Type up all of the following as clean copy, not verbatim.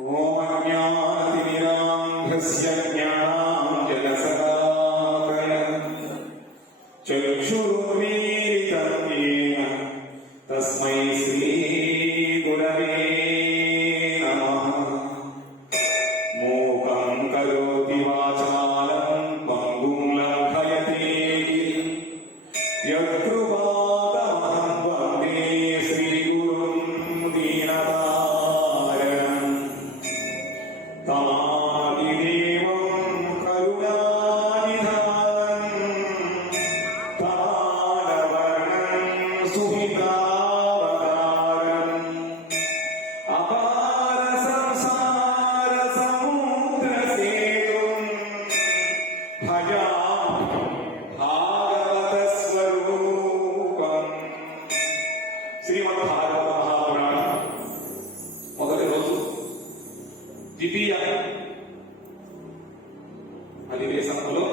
ओमज्ञातिमिरान्धस्य ज्ञानाञ्जनशलाकया चक्षुरुन्मीलितं येन तस्मै श्रीगुरवे नमः। मूकं करोति वाचालं पङ्गुं लङ्घयते यत्कृपातमहं वन्दे श्रीगुरुं दीनतारणम्। तादिदेवं करुणानिधानम् तारवर्णं सुहितावतारम् अपार संसार समुद्रसेतुं भजामि భాగవతస్వరూపం। శ్రీమద్భాగవత మహాపురాణం మొదటి రోజు ద్వితీయ అధివేశనంలో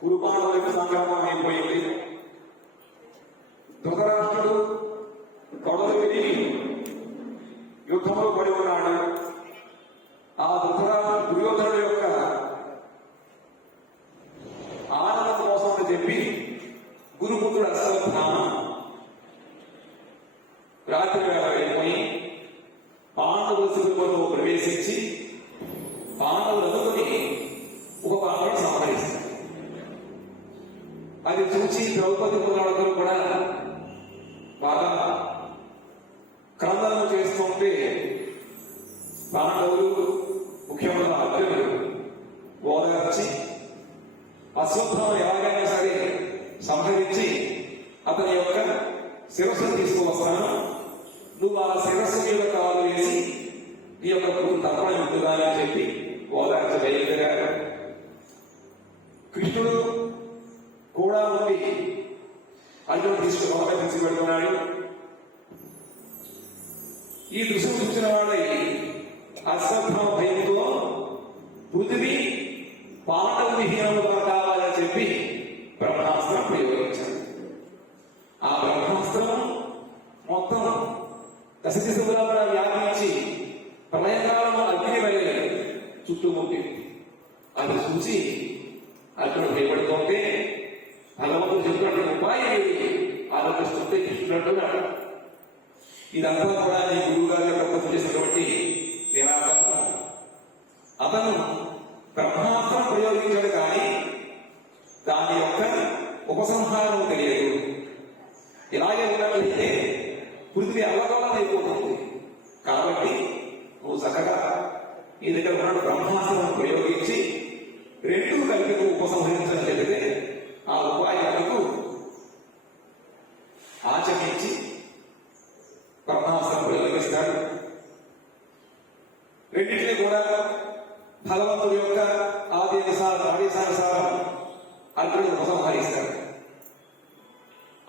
కురుపాండవులకు సంగ్రామం అయిపోయింది. ధృతరాష్ట్రుడు కొడలు విరిగి యుద్ధంలో పడి ఉన్నాడు. ఆ ధృతరాష్ట్రుడు దుర్యోధనుడు యొక్క ఆనందం కోసం అని చెప్పి గురుపుత్రుడు అశ్వత్థామ రాత్రి వేళ వెళ్ళిపోయి పాండవుల శిబిరంలో ప్రవేశించి పాండవులందరినీ ఒక పాత్రను సంహరిస్తారు. అది చూసి ద్రౌపది మొదలందరూ కూడా బాగా క్రందనం చేస్తుంటే పాండవులు ముఖ్యమైన అర్జునుడు ఓదార్చి అశ్వత్థామ ఎలాగైనా సరే సంహరించి అతని యొక్క శిరస్సును తీసుకువస్తాను, నువ్వు ఆ శిరస్సు మీద కాలు వేసి నీ యొక్క తర్పణ ఉంటుందా అని చెప్పి ఓదార్చ బయలుదేరారు. కృష్ణుడు కూడా ఉండి అర్జునుడు తీసుకు పెడుతున్నాడు. ఈ దృశ్యం చూసిన వాళ్ళై అశ్వత్థామ భయంతో పృథివీ పాండవ విహీనముగా కావాలని చెప్పి బ్రహ్మాస్త్రం ప్రయోగించాడు. ఆ బ్రహ్మాస్త్రం మొత్తం దశ దిశగా కూడా వ్యాపించి ప్రళయకాలంలో అగ్ని వలె చుట్టుముట్టింది. అది చూసి అర్జునుడు భయపడుతుంటే భగవంతుడు చెప్పినటువంటి ఉపాయం ఏది ఆలోచిస్తుంటే కృష్ణుడు అంటున్నాడు, ఇదంతా కూడా నీ గురువు గారి యొక్క చేసినటువంటి నిరాకరణ. అతను బ్రహ్మాస్త్రం ప్రయోగించాడు కానీ దాని యొక్క ఉపసంహారం తెలియదు. ఇలాగే ఉన్నట్లయితే పృథివీ అల్లకల్లం అయిపోతుంది. కాబట్టి నువ్వు చక్కగా ఈ దగ్గర ఉన్న బ్రహ్మాస్త్రం ప్రయోగించి రెండూ కలిపి నువ్వు ఉపసంహరించడం జరిగితే ఆ ఉపాయాలకు ఆచరించి బ్రహ్మాస్త్రం ప్రయోగిస్తాడు. రెండింటినీ కూడా భగవంతుడి యొక్క ఆదేశానుసారం అర్జునుడు ఉపసంహరిస్తాడు.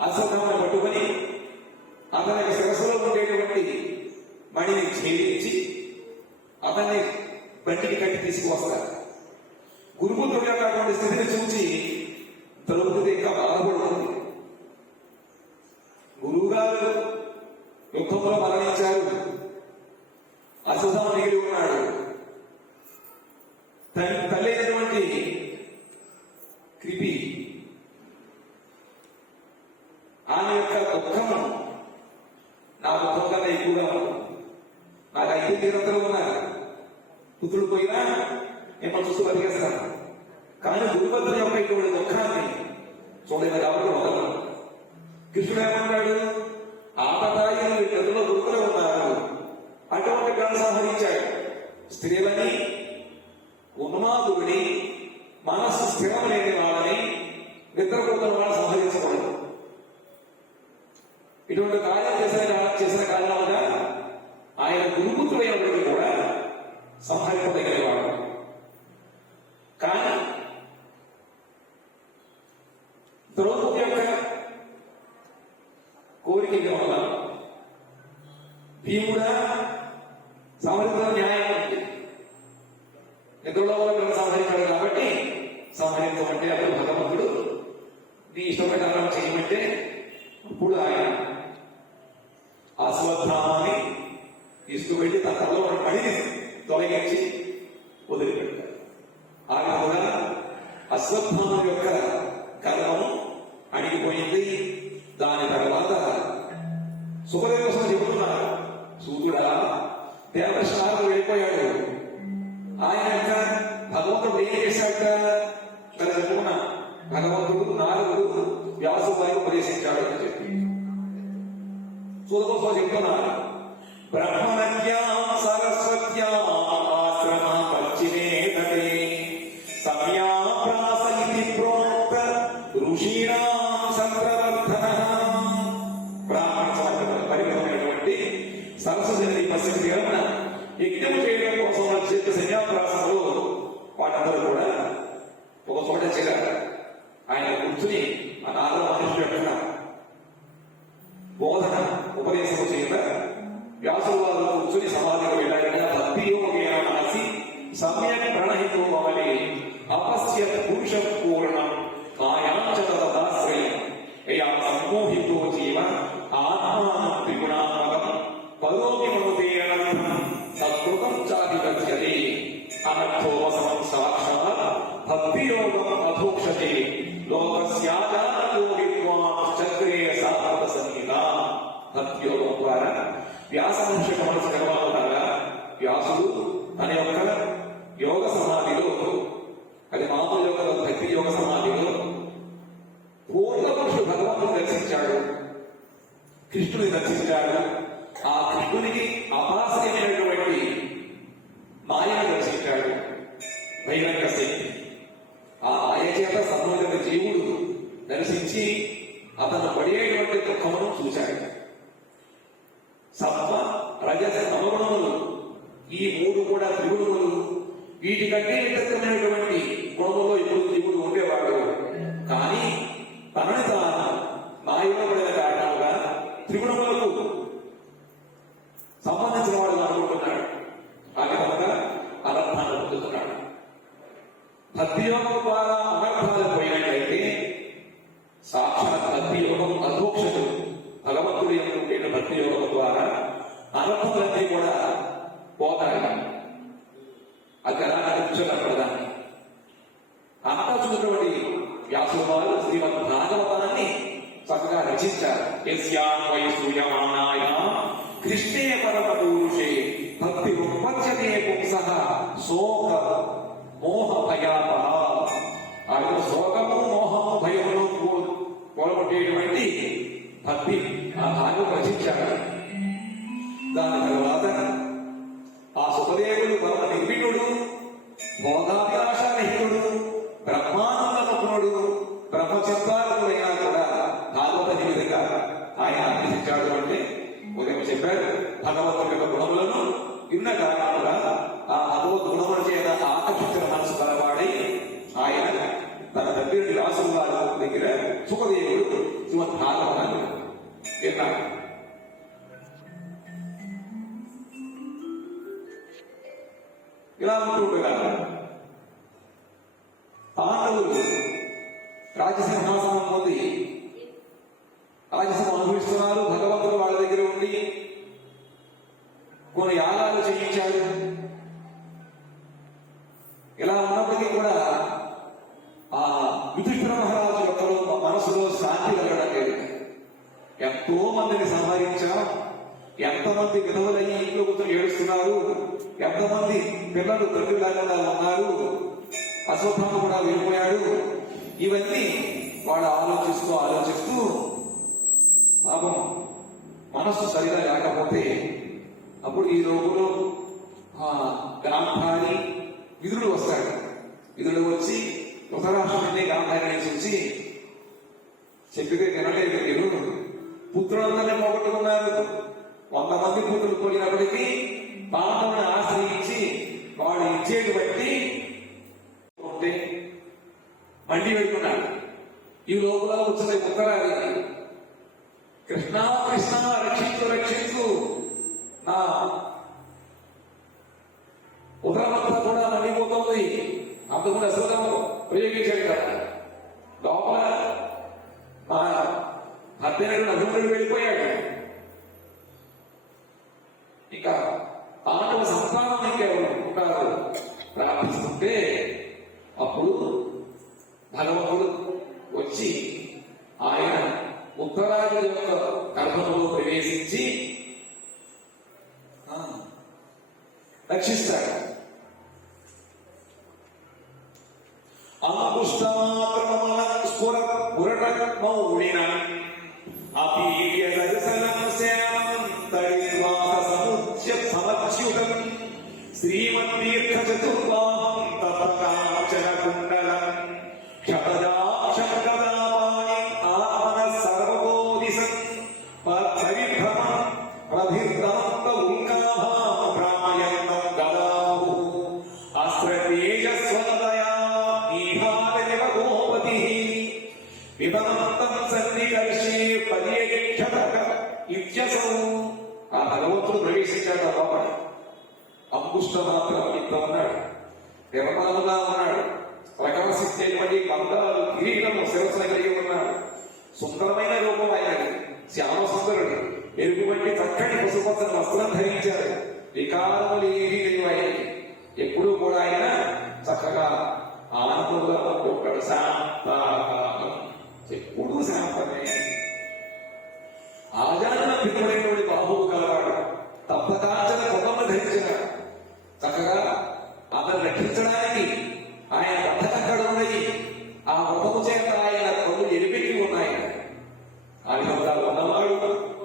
అశ్వత్థామను పట్టుకుని అతని శిరస్సులో ఉండేటువంటి మణిని ఛేదించి అతన్ని బండికి కట్టి తీసుకువస్తాడు. గురుపుత్రుడు యొక్క అటువంటి స్థితిని చూసి ద్రౌపది ఇంకా బాధపడుతుంది. గురువు గారు యుద్ధంలో మరణించారు, అశ్వత్థామ మిగిలి ఉన్నాడు. తల్లి అయినటువంటి కృపి ఆమె యొక్క దుఃఖము నా దుఃఖం కన్నా ఎక్కువగా ఉంది. నాకు అయితే నిరంతరం ఉన్నారు, పుత్రుడు పోయినా నేను చూస్తూ బతికేస్తాను. కానీ గురుభద్ర యొక్క ఇటువంటి దుఃఖాన్ని చూడలేదు కాబట్టి వదలను. కృష్ణుడు ఏమన్నాడు, ఆపదాయి గదిలో దుఃఖులు ఉన్నారు, అటువంటి ప్రాణం సంహరించాడు. స్త్రీలని, ఉన్మాదుడిని, మనస్సు స్థిరం లేని వాళ్ళని, నిద్రపోతున్న వాళ్ళు సంహరించకూడదు. ఇటువంటి కార్యం చేసిన కారణంగా ఆయన గురుపుత్రులైనప్పటికీ కూడా సంహరింపదగినవాడు. కానీ ద్రౌపది యొక్క కోరిక వల్ల భీముడా సంహరించడం న్యాయం ఉంది. నిద్రలో సంహరించాడు కాబట్టి సంహరించమంటే అప్పుడు భగవంతుడు నీ ఇష్టమైన చేయమంటే అప్పుడు ఆయన అశ్వత్థామాన్ని తీసుకువెళ్ళి తన తలలో ఉన్న మడిని తొలగించి వదిలిపెట్టారు. ఆ విధంగా అశ్వత్థామ యొక్క గర్వం అణిగిపోయింది. దాని తర్వాత సుఖదేవ కోసం చెబుతున్నారు, సూర్యుడా దేవదర్శనాలకు వెళ్ళిపోయాడు. ఆయన యొక్క భగవంతుడు ఏం చేశాక చెప్పుకున్న భగవంతుడు నారదుడు వ్యాసు వారికి ఉపదేశించాడు అని చెప్పి సూర్యకోసం చెప్తున్నారు. బ్రహ్మణ్యాం సరస్వత్యాం ఆశ్రమ పశ్చిమే తటే సమయాప్రాస ఇతి ప్రోక్త ఋషీణాం సంప్రవర్ధనః. బ్రాహ్మణ సమాజంలో పరిమితమైనటువంటి సరస్వతి నది పశ్చిమ తీరాన యజ్ఞం చేయడం కోసం వచ్చే సంధ్యాప్రాసంలో వాళ్ళందరూ కూడా ఒక చోట చేరారు. ఆయన కూర్చుని ఆ నాలుగు మనుషుల యొక్క బోధన ఉపదేశం చేత వ్యాసుల వారు కూర్చుని సమాధిలో వెళ్ళాక భక్తి యోగేన మనసి సమ్యక్ ప్రణహితో అవలి అపశ్య పురుషం పూర్ణం మాయాంచదాశ్రయం యా సమ్మోహితో జీవ ఆత్మానం త్రిగుణాత్మకం పరోగి మనుదేన సత్కృతం చాధిగచ్చతే అనర్థోపశమం సాక్షాత్ భక్తి యోగం అధోక్షతే లోకస్యాచారయోగిత్వాం చక్రే సాధన సంహిత. భక్తి యోగం ద్వారా వ్యాస మహర్షి మనసు కలవాలగా వ్యాసుడు తన యొక్క యోగ సమాధిలో, అది మామూలు యోగ భక్తి యోగ సమాధిలో పూర్ణ పురుషుడు భగవంతుడు దర్శించాడు, కృష్ణుని దర్శించాడు. ఆ కృష్ణునికి అపాస్యమైనటువంటి మాయను దర్శించాడు, బహిరంగ శక్తి. ఆ మాయ చేత సంబంధిత జీవుడు దర్శించి అతను పడేటువంటి దుఃఖమును చూశాడు. సత్వ రజస తమగుణములు, ఈ మూడు కూడా త్రిగుణములు. వీటికంటే నితత్వమైనటువంటి గుణములో ఇప్పుడు జీవుడు ఉండేవాడు. కానీ తనని తాను మాయలో పడిన కారణంగా త్రిగుణములకు సంబంధించిన వాడు అనుకుంటున్నాడు. ఆ విధంగా అనర్థాన్ని పొందుతున్నాడు. భక్తి యోగం ద్వారా అనర్థాలు పోయినట్లయితే సాక్షాత్ భక్తి యోగం అధోక్షతుడు భగవంతుడు ఎందుకు భక్తి యోగం ద్వారా అనర్థములన్నీ కూడా పోతాయి. అది ఎలా నడిపించబడదాన్ని అంతా చూసినటువంటి వ్యాసుల వారు శ్రీమద్ భాగవతాన్ని చక్కగా రచించారు. యస్యాన్వయ సూయమానాయ కృష్ణే పరమ పురుషే భక్తి ఉపపద్యతే పుంసః శోక మోహ భయాపహ. ఆ శోకము మోహము భయమును కోలగొట్టేటువంటి భక్తి ఆ భాగం రచించాడు. దాని తర్వాత ఆ సుఖదేవుడు పరమ నిర్విణుడు, భోగాభిలాషారహితుడు, బ్రహ్మానంద నిపుణుడు, బ్రహ్మచిత్తారకుడైనా కూడా భాగవత విధంగా ఆయన అభ్యసించాడు. అంటే ఉదయం చెప్పారు, భగవంతుడి యొక్క గుణములను విన్న కారణంగా ఆ భగవద్ గుణముల చేత ఆకర్షించిన మనసు కలవాడై ఆయన తన దగ్గర వ్యాసుల వారి దగ్గర సుఖదేవుడు శ్రీమద్ భాగవతాన్ని విన్నాడు. ఇలా ఉంటుండగా పాండవులు రాజసింహాసనం పొంది రాజసింహం అనుభవిస్తున్నారు. భగవంతుడు వాళ్ళ దగ్గర ఉండి కొన్ని యాగాలు చేయించాడు. ఇలా ఉన్నప్పటికీ కూడా ఆ యుధిష్ఠిర మహారాజు యొక్క మనసులో శాంతి కలగడం లేదు. ఎంతో మందిని సంహరించాం, ఎంతమంది విధవులయ్యి ఇంట్లో కూర్చొని ఏడుస్తున్నారు, ఎంతమంది పిల్లలు తండ్రి లేకుండా ఉన్నారు, అశ్వత్థామ కూడా వెళ్ళిపోయాడు. ఇవన్నీ వాడు ఆలోచిస్తూ పాపం మనస్సు సరిగా లేకపోతే అప్పుడు ఈ లోపల గాంధారి విదురుడు వస్తాడు. విదురుడు వచ్చి ధృతరాష్ట్రుడిని గాంధారిని చూసి చెప్పితే తినలేదు, మీరు పుత్రులందరినీ పోగొట్టుకున్నారు, 100 మంది పుత్రులు పోయినప్పటికీ పాండవుని ఆశ్రయించి వాడు ఇచ్చేది బట్టి ఉంటే మళ్ళీ పెడుతున్నాడు. ఈ లోపల వచ్చిన ఉత్తరాది, కృష్ణ కృష్ణ రక్షించు నా ఉత్తరమంతా కూడా మండిపోతుంది. అంతకుముందు అశ్వత్థామ ప్రయోగించాడు కదా. లోపల మా హత్యనడు అభిమన్యుడు వెళ్ళిపోయాడు. ప్రార్థిస్తుంటే అప్పుడు భగవంతుడు వచ్చి ఆయన ఉత్తరాది యొక్క గర్భంలో ప్రవేశించి రక్షిస్తాడు. శ్రీమతీర్థ చతుర్వాహం తపకాచన కుండలం క్షపదాక్షపదాపాణి ఆత్మన సర్వబోధిసం పరిభ్రమం ప్రభిర్దంత ఉల్కాభాం ప్రాయన్నం గదాహు అస్త్రతేజస్వదయా నీహారజవ గోపతి విభవంతం సన్నికర్షే పర్యక్షత ఇత్యసౌ. ఆ భగవంతుడు ప్రవేశించాడు ఆ లోపల. అంకుష్ట మాత్రం ఇంత ఉన్నాడు, నిర్మలంగా ఉన్నాడు, ప్రకాశించేటువంటి బంగారు కిరీటము శిరస్సున కలిగి ఉన్నాడు. సుందరమైన రూపం ఆయనది, శ్యామ సుందరుడు, ఎరుగు వంటి చక్కటి పశుపచ్చని వస్త్రం ధరించాడు. వికారములు ఏమీ లేవు ఆయనకి. ఎప్పుడూ కూడా ఆయన చక్కగా ఆనందంగా ఉంటాడు. శాంతం, ఎప్పుడూ శాంతమే. ఆజాన భిన్నమైనటువంటి బాహువు కలవాడు, తప్పకాచన కొమ్మను ధరించిన చక్కగా అతను రక్షించడానికి ఆయన బద్ధకంగా ఉన్నాయి. ఆ ముఖము చేత ఆయన కళ్ళు ఎరిపెట్టి ఉన్నాయి. ఆ విధంగా ఉన్నవాడు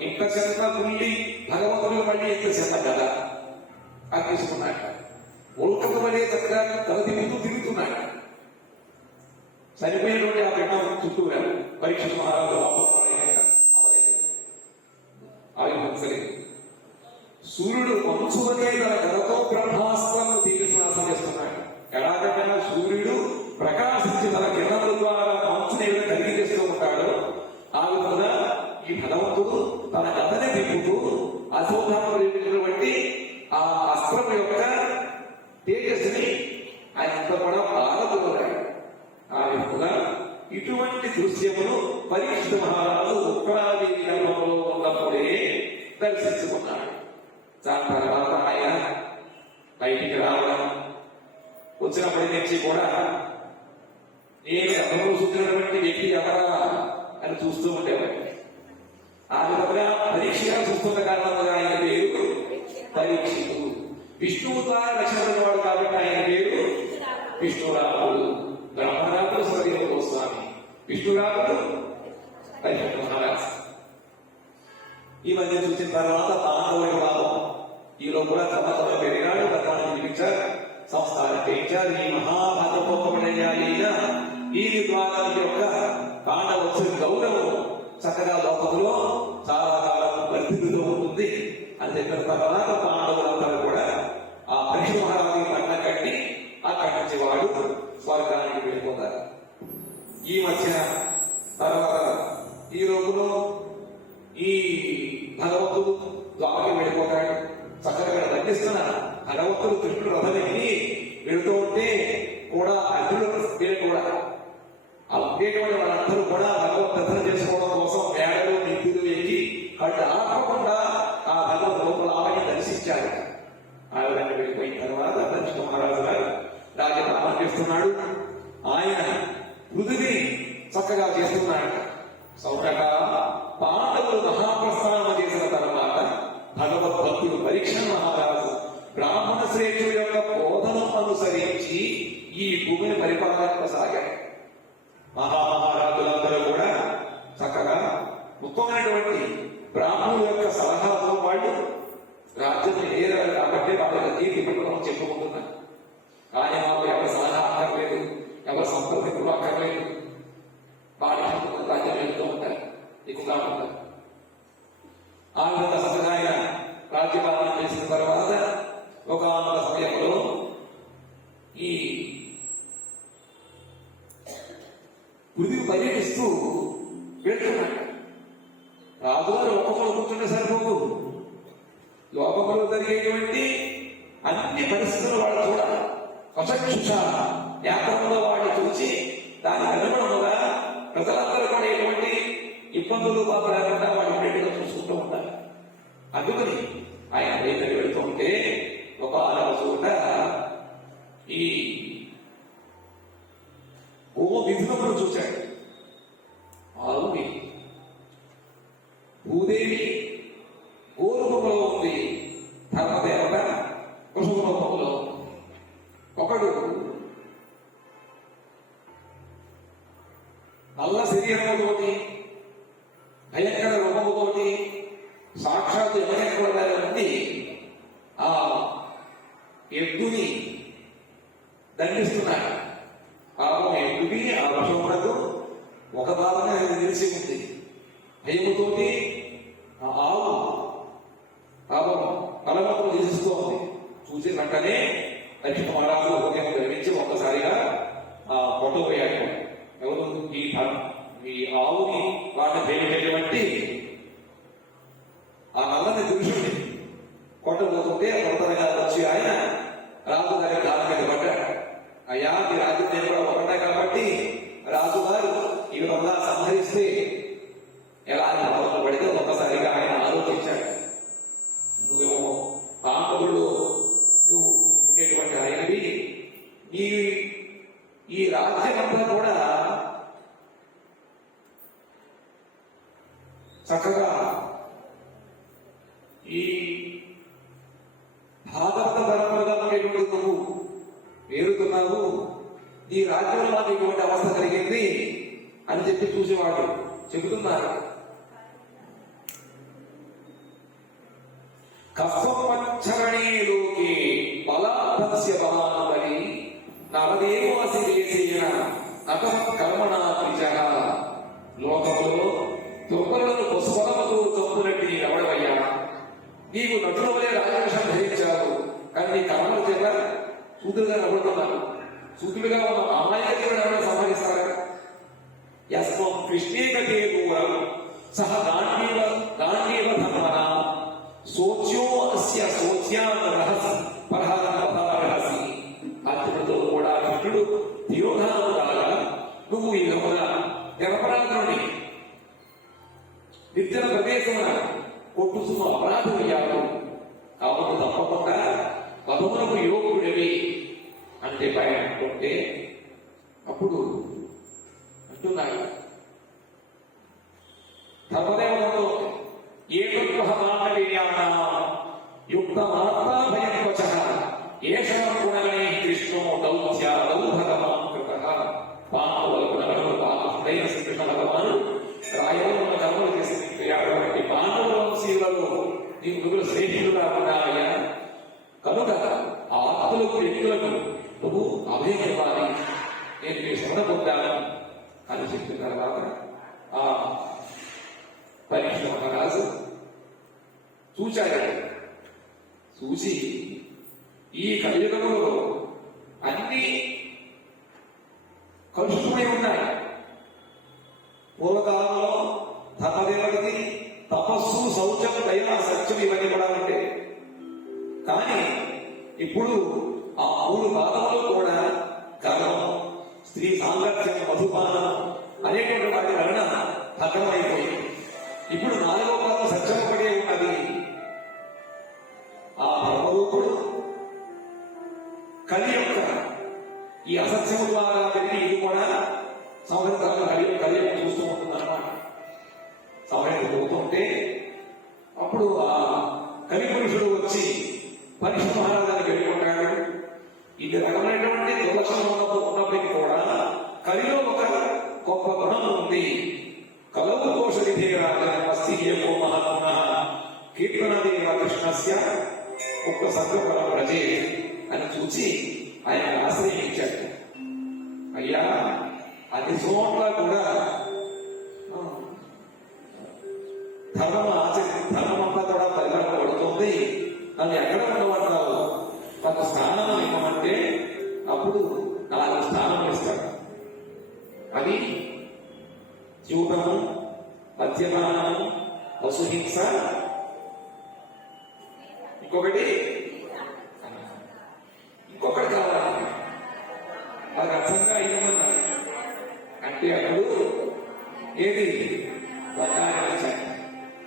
ఇంత చెంత పుల్లి భగవంతుడు మళ్ళీ ఇంత చెంత కదా అర్పిస్తున్నాడు. ఉల్కకు వలే చక్కగా తలది ముందు తిరుగుతున్నాడు. సరిపోయినటువంటి ఆ పిండం చుట్టూ పరీక్ష మహారాజు అవలేదు. సూర్యుడు మంచువనే తన గరతో బ్రహ్మాస్త్రాలను తీర్చినాశం చేస్తున్నాడు. ఎలాగైనా సూర్యుడు ప్రకాశించి తన కిరణముల ద్వారా మంచుని కలిగి చేస్తూ ఉంటాడు. ఆ విధంగా ఈ భగవంతుడు తన కథని తిప్పుతూ అశోభాన్ని ఆ అస్త్రం యొక్క తేజస్సుని ఆయనంతా కూడా బాధపడాడు. ఆ విధంగా ఇటువంటి దృశ్యమును పరీక్షిత మహారాజు ఉత్తరాది గర్భంలో ఉన్నప్పుడే దర్శించుకున్నాడు. దాని తర్వాత ఆయన బయటికి రావడం, వచ్చినప్పటి నుంచి కూడా నేను ఎవరు చూసినటువంటి వ్యక్తి ఎవరా అని చూస్తూ ఉండేవాడు. ఆ విధంగా పరీక్షగా చూస్తున్న కారణంగా ఆయన పేరు పరీక్షితుడు. విష్ణువు ద్వారా రక్షణ వాడు కాబట్టి ఆయన పేరు విష్ణురాముడు. బ్రహ్మరాముడు స్వదేవ గోస్వామి, విష్ణురాముడు పరీక్ష మహారాజ్. ఈ మధ్య చూసిన తర్వాత పాండవుడి భావం ఈలో కూడా క్రమక్రమ పెరిగాడు. ధర్మాన్ని నిర్మించారు, సంస్కారం పెంచారు. ఈ మహాభాగపోపడయ్యాయిన ఈ విద్వానం యొక్క పాండవచ్చు గౌరవం చక్కగా లోకంలో చాలా కాలం వర్ధిల్లుతూ ఉంటుంది అని చెప్పిన తర్వాత పాండవులందరూ కూడా ఆ పరీక్ష మహారాజుకి పంట కట్టి అక్కడి నుంచి వాడు స్వర్గానికి వెళ్ళిపోతారు. ఈ మధ్య తర్వాత ఈ రోజులో ఈ భగవంతుడు ద్వారకి వెళ్ళిపోతాడు. చక్కగా దండిస్తున్న భగవంతుడు కృష్ణుడు రథమెక్కి వెళుతూ ఉంటే కూడా అర్జునుడు కూడా అప్పేటువంటి వాళ్ళందరూ కూడా భగవత్ దర్శన చేసుకోవడం కోసం మేడలు నిధులు ఎక్కి కళ్ళు ఆపకుండా ఆ భగవత్ లోపల ఆమెని దర్శించారు. ఆ విధంగా వెళ్ళిపోయిన తర్వాత దర్శన మహారాజు గారు రాజపాలన చేస్తున్నాడు. ఆయన పృథివీ చక్కగా చేస్తున్నాడు. సౌరక పాండవులు మహాప్రస్థానం చేసిన తర్వాత భగవద్భక్తులు పరీక్ష మహారాజు బ్రాహ్మణ శ్రేష్ఠుల యొక్క బోధనం అనుసరించి ఈ భూమిని పరిపాలన సాగారు. మహామహారాజులందరూ కూడా చక్కగా ఉత్తమైనటువంటి బ్రాహ్మణుల యొక్క సలహాతో వాళ్ళు రాజ్యం ఏదారు కాబట్టి వాళ్ళ తీర్పు పెట్టడం చెప్పుకుంటున్నారు. కానీ మాకు ఎవరి సలహా అక్కర్లేదు, ఎవరి సంప్రదింపులు అక్కర్లేదు. వాళ్ళ రాజ్యం వెళ్తూ ఉంటారు, ఎక్కువగా ఉంటారు. ఆ విధంగా చక్కగా ఆయన రాజ్యపాలన చేసిన తర్వాత ఒక సమయంలో ఈ పృథివీ పర్యటిస్తూ వెళ్తున్నాడు. రాజుగారు ఒక్కొక్కరు కూర్చుంటే సరిపోదు. లోకంలో జరిగేటువంటి అన్ని పరిస్థితులు వాళ్ళు చూడాలి. కసక్షుష యాత్రలో వాళ్ళు చూసి దాని అనుగుణంగా ప్రజలందరూ కూడా ఎటువంటి ఇబ్బందులు బాబు లేకుండా వాళ్ళు ఇంటిగా చూసుకుంటూ ఉంటారు. అందుకని ఆయన దగ్గర వెళుతూ ఉంటే ఒక చోట ఈ వచ్చినప్పుడు చూశాడు ఆవుని. భూదేవి గోరుములో ఉంది, ధర్మదేవత వృషభరూపంలో. ఒకడు నల్ల శరీరముతోటి భయంకర రూపముతోటి సాక్షాత్ యమయంకుడుగా ఉండి ఆ ఎద్దుని దండిస్తున్నాడు. ఆ ఎద్దుని ఆ వృషభులకు ఒక భాగమే నిలిచి ఉంది. భయముతోటి ఆ ఆవు బలవంతులు తీసిస్తూ ఉంది. చూసిన వెంటనే లక్ష్మణ మహారాజు హృదయం గర్వించి ఒక్కసారిగా ఆ కొట్టబోయాడు. ఎవరు? ఈ ఆవుని వాడిని ప్రేమించేటువంటి ఆ నల్లని పురుషుడిని కొట్టబోతుంటే కొత్తగా వచ్చి ఆయన రాజుగారి కాళ్ళ మీద పడ్డాడు. అయ్యా, మీ రాజు నేను కూడా ఒకటే కాబట్టి రాజుగారు ఈ విధంగా సంహరిస్తే ఎలా అని పడితే ఒక్కసారిగా ఆయన ఆలోచించాడు. నువ్వేమో పాండవులు నువ్వు ఉండేటువంటి ఆయనవి, ఈ రాజ్యమంతా కూడా చక్కగా ఈ భాగవత పరంపరగా ఉండేటువంటి నువ్వు పేరుతున్నావు, నీ రాజ్యంలో మాకు ఇటువంటి అవస్థ కలిగింది అని చెప్పి చూసేవాడు చెబుతున్నారు. కస్వచ్చరణే లోకే బలాధస్య బలానుబలి నవదేవాసి దేశేన నట కర్మణా ద్విజః. లోకములో దొంగలను పుష్పలముతో చంపునట్టు నీ ఎవడవయ్యా? నీవు నటుల వలె రాజవేషం ధరించావు, కానీ నీ కర్మలు చేత సూదులుగా నవ్వుతున్నారు. సూదులుగా ఉన్న అమాయకులను ఎవరైనా సంహరిస్తారా? యస్వం కృష్ణే గతే దూరం సహ గాంధీవ ధర్మన సోచ్యో అస్య సోచ్యాన్ రహసి. అర్జునుడితో కూడా కృష్ణుడు తిరోధానం కాగా నువ్వు ఈ విధముగా నిరపరాధుని నిర్జన ప్రదేశమున కొట్టుసుమ అపరాధమయ్యాడు. కాబట్టి తప్పకుండా పదమునకు యోగుడివి అంటే పైన అనుకుంటే అప్పుడు అంటున్నాడు ధర్మదేవతతో ఏకత్వమానవేయానా యుక్తమాత్మా భయం వచః ఏషః గుణగణై కృష్ణో దౌత్యా దౌర్భగమాన్ కృతః. పాండవుల గుణగణములు బాగుండైన శ్రీకృష్ణ భగవానుడు రాయవలన కర్మలు చేసినటువంటి పాండవుల వంశీయులలో నీకు మిగులు శ్రేష్ఠులుగా ఉన్నాయా, కనుక ఆత్మలకు వ్యక్తులకు నువ్వు అభయం ఇవ్వాలి, నేను నీ శ్రమ పొందాను అని చెప్పిన తర్వాత ఆ పరీక్ష మహారాజు చూచాడు. చూసి ఈ కలియుగంలో అన్ని కలుషితమై ఉన్నాయి. పూర్వకాలంలో ధర్మదేవతకి తపస్సు, శౌచం, దయ, సత్యం ఇవన్నీ కూడా ఉంటే, కానీ ఇప్పుడు ఆ 3 భాగములు కూడా గర్వం, స్త్రీ సాంగత్యం, మధుపానం అనేటువంటి వాటి వలన భగ్నమైపోయింది. ఇప్పుడు 4వ భాగం సత్యమపడే ఉన్నది. ఆ ధర్మరూపుడు కలి యొక్క ఈ అసత్యము ద్వారా పెరిగి ఇది కూడా సంవత్సరాలు కలియుగం చూస్తూ ఉంటుంది అన్నమాట. సమయం పోతుంటే అప్పుడు ఆ కవి పురుషుడు వచ్చి పరీక్ష మహారాజాన్ని పెట్టుకుంటాడు. ఇది రకమైనటువంటి దుర్లక్షణం ఉన్నప్పటికీ కూడా కలిలో ఒక గొప్ప గుణం ఉంది. కలవు కోశ విధే రాజస్తి ఏకో మహాత్మ కీర్తనదేవ కృష్ణస్య ఒక్క సంకల్పన ప్రజే అని చూసి ఆయన ఆశ్రయించాడు. అయ్యా, అన్ని చోట్ల కూడా ధర్మమంతా కూడా పరిగణపడుతుంది, నన్ను ఎక్కడ ఉండమంటావు, నాకు స్థానం ఇవ్వమంటే అప్పుడు 4 స్థానం ఇస్తాడు. అది చూడము, మద్యపానము, పశుహింస, ఇంకొకటి కావాలి. అది అర్థంగా ఇవ్వమన్నారు. అంటే అప్పుడు ఏది బంగారం వచ్చాయి.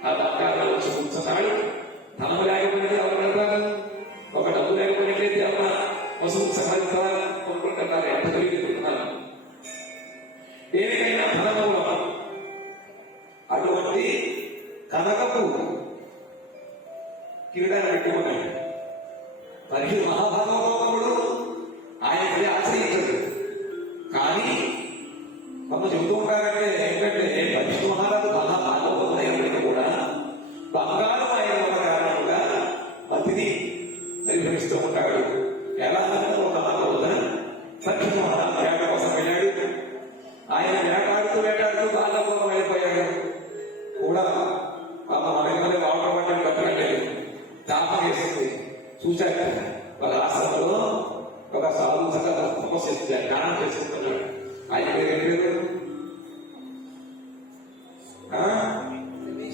ఆ బంగారం వచ్చి కూర్చున్నాడు. ధనం లేకపోయినట్టు ఎవరు వెళ్తారు, ఒక డబ్బు లేకపోయినట్లయితే ఎవరు పశువుకు సంబంధించాలి కొనుక్కుంటున్నారు. ఎంత కలిగి తింటున్నారు. ధ్యానం చేసుకుంటున్నాడు. ఆయన పేరు ఏం పేరు?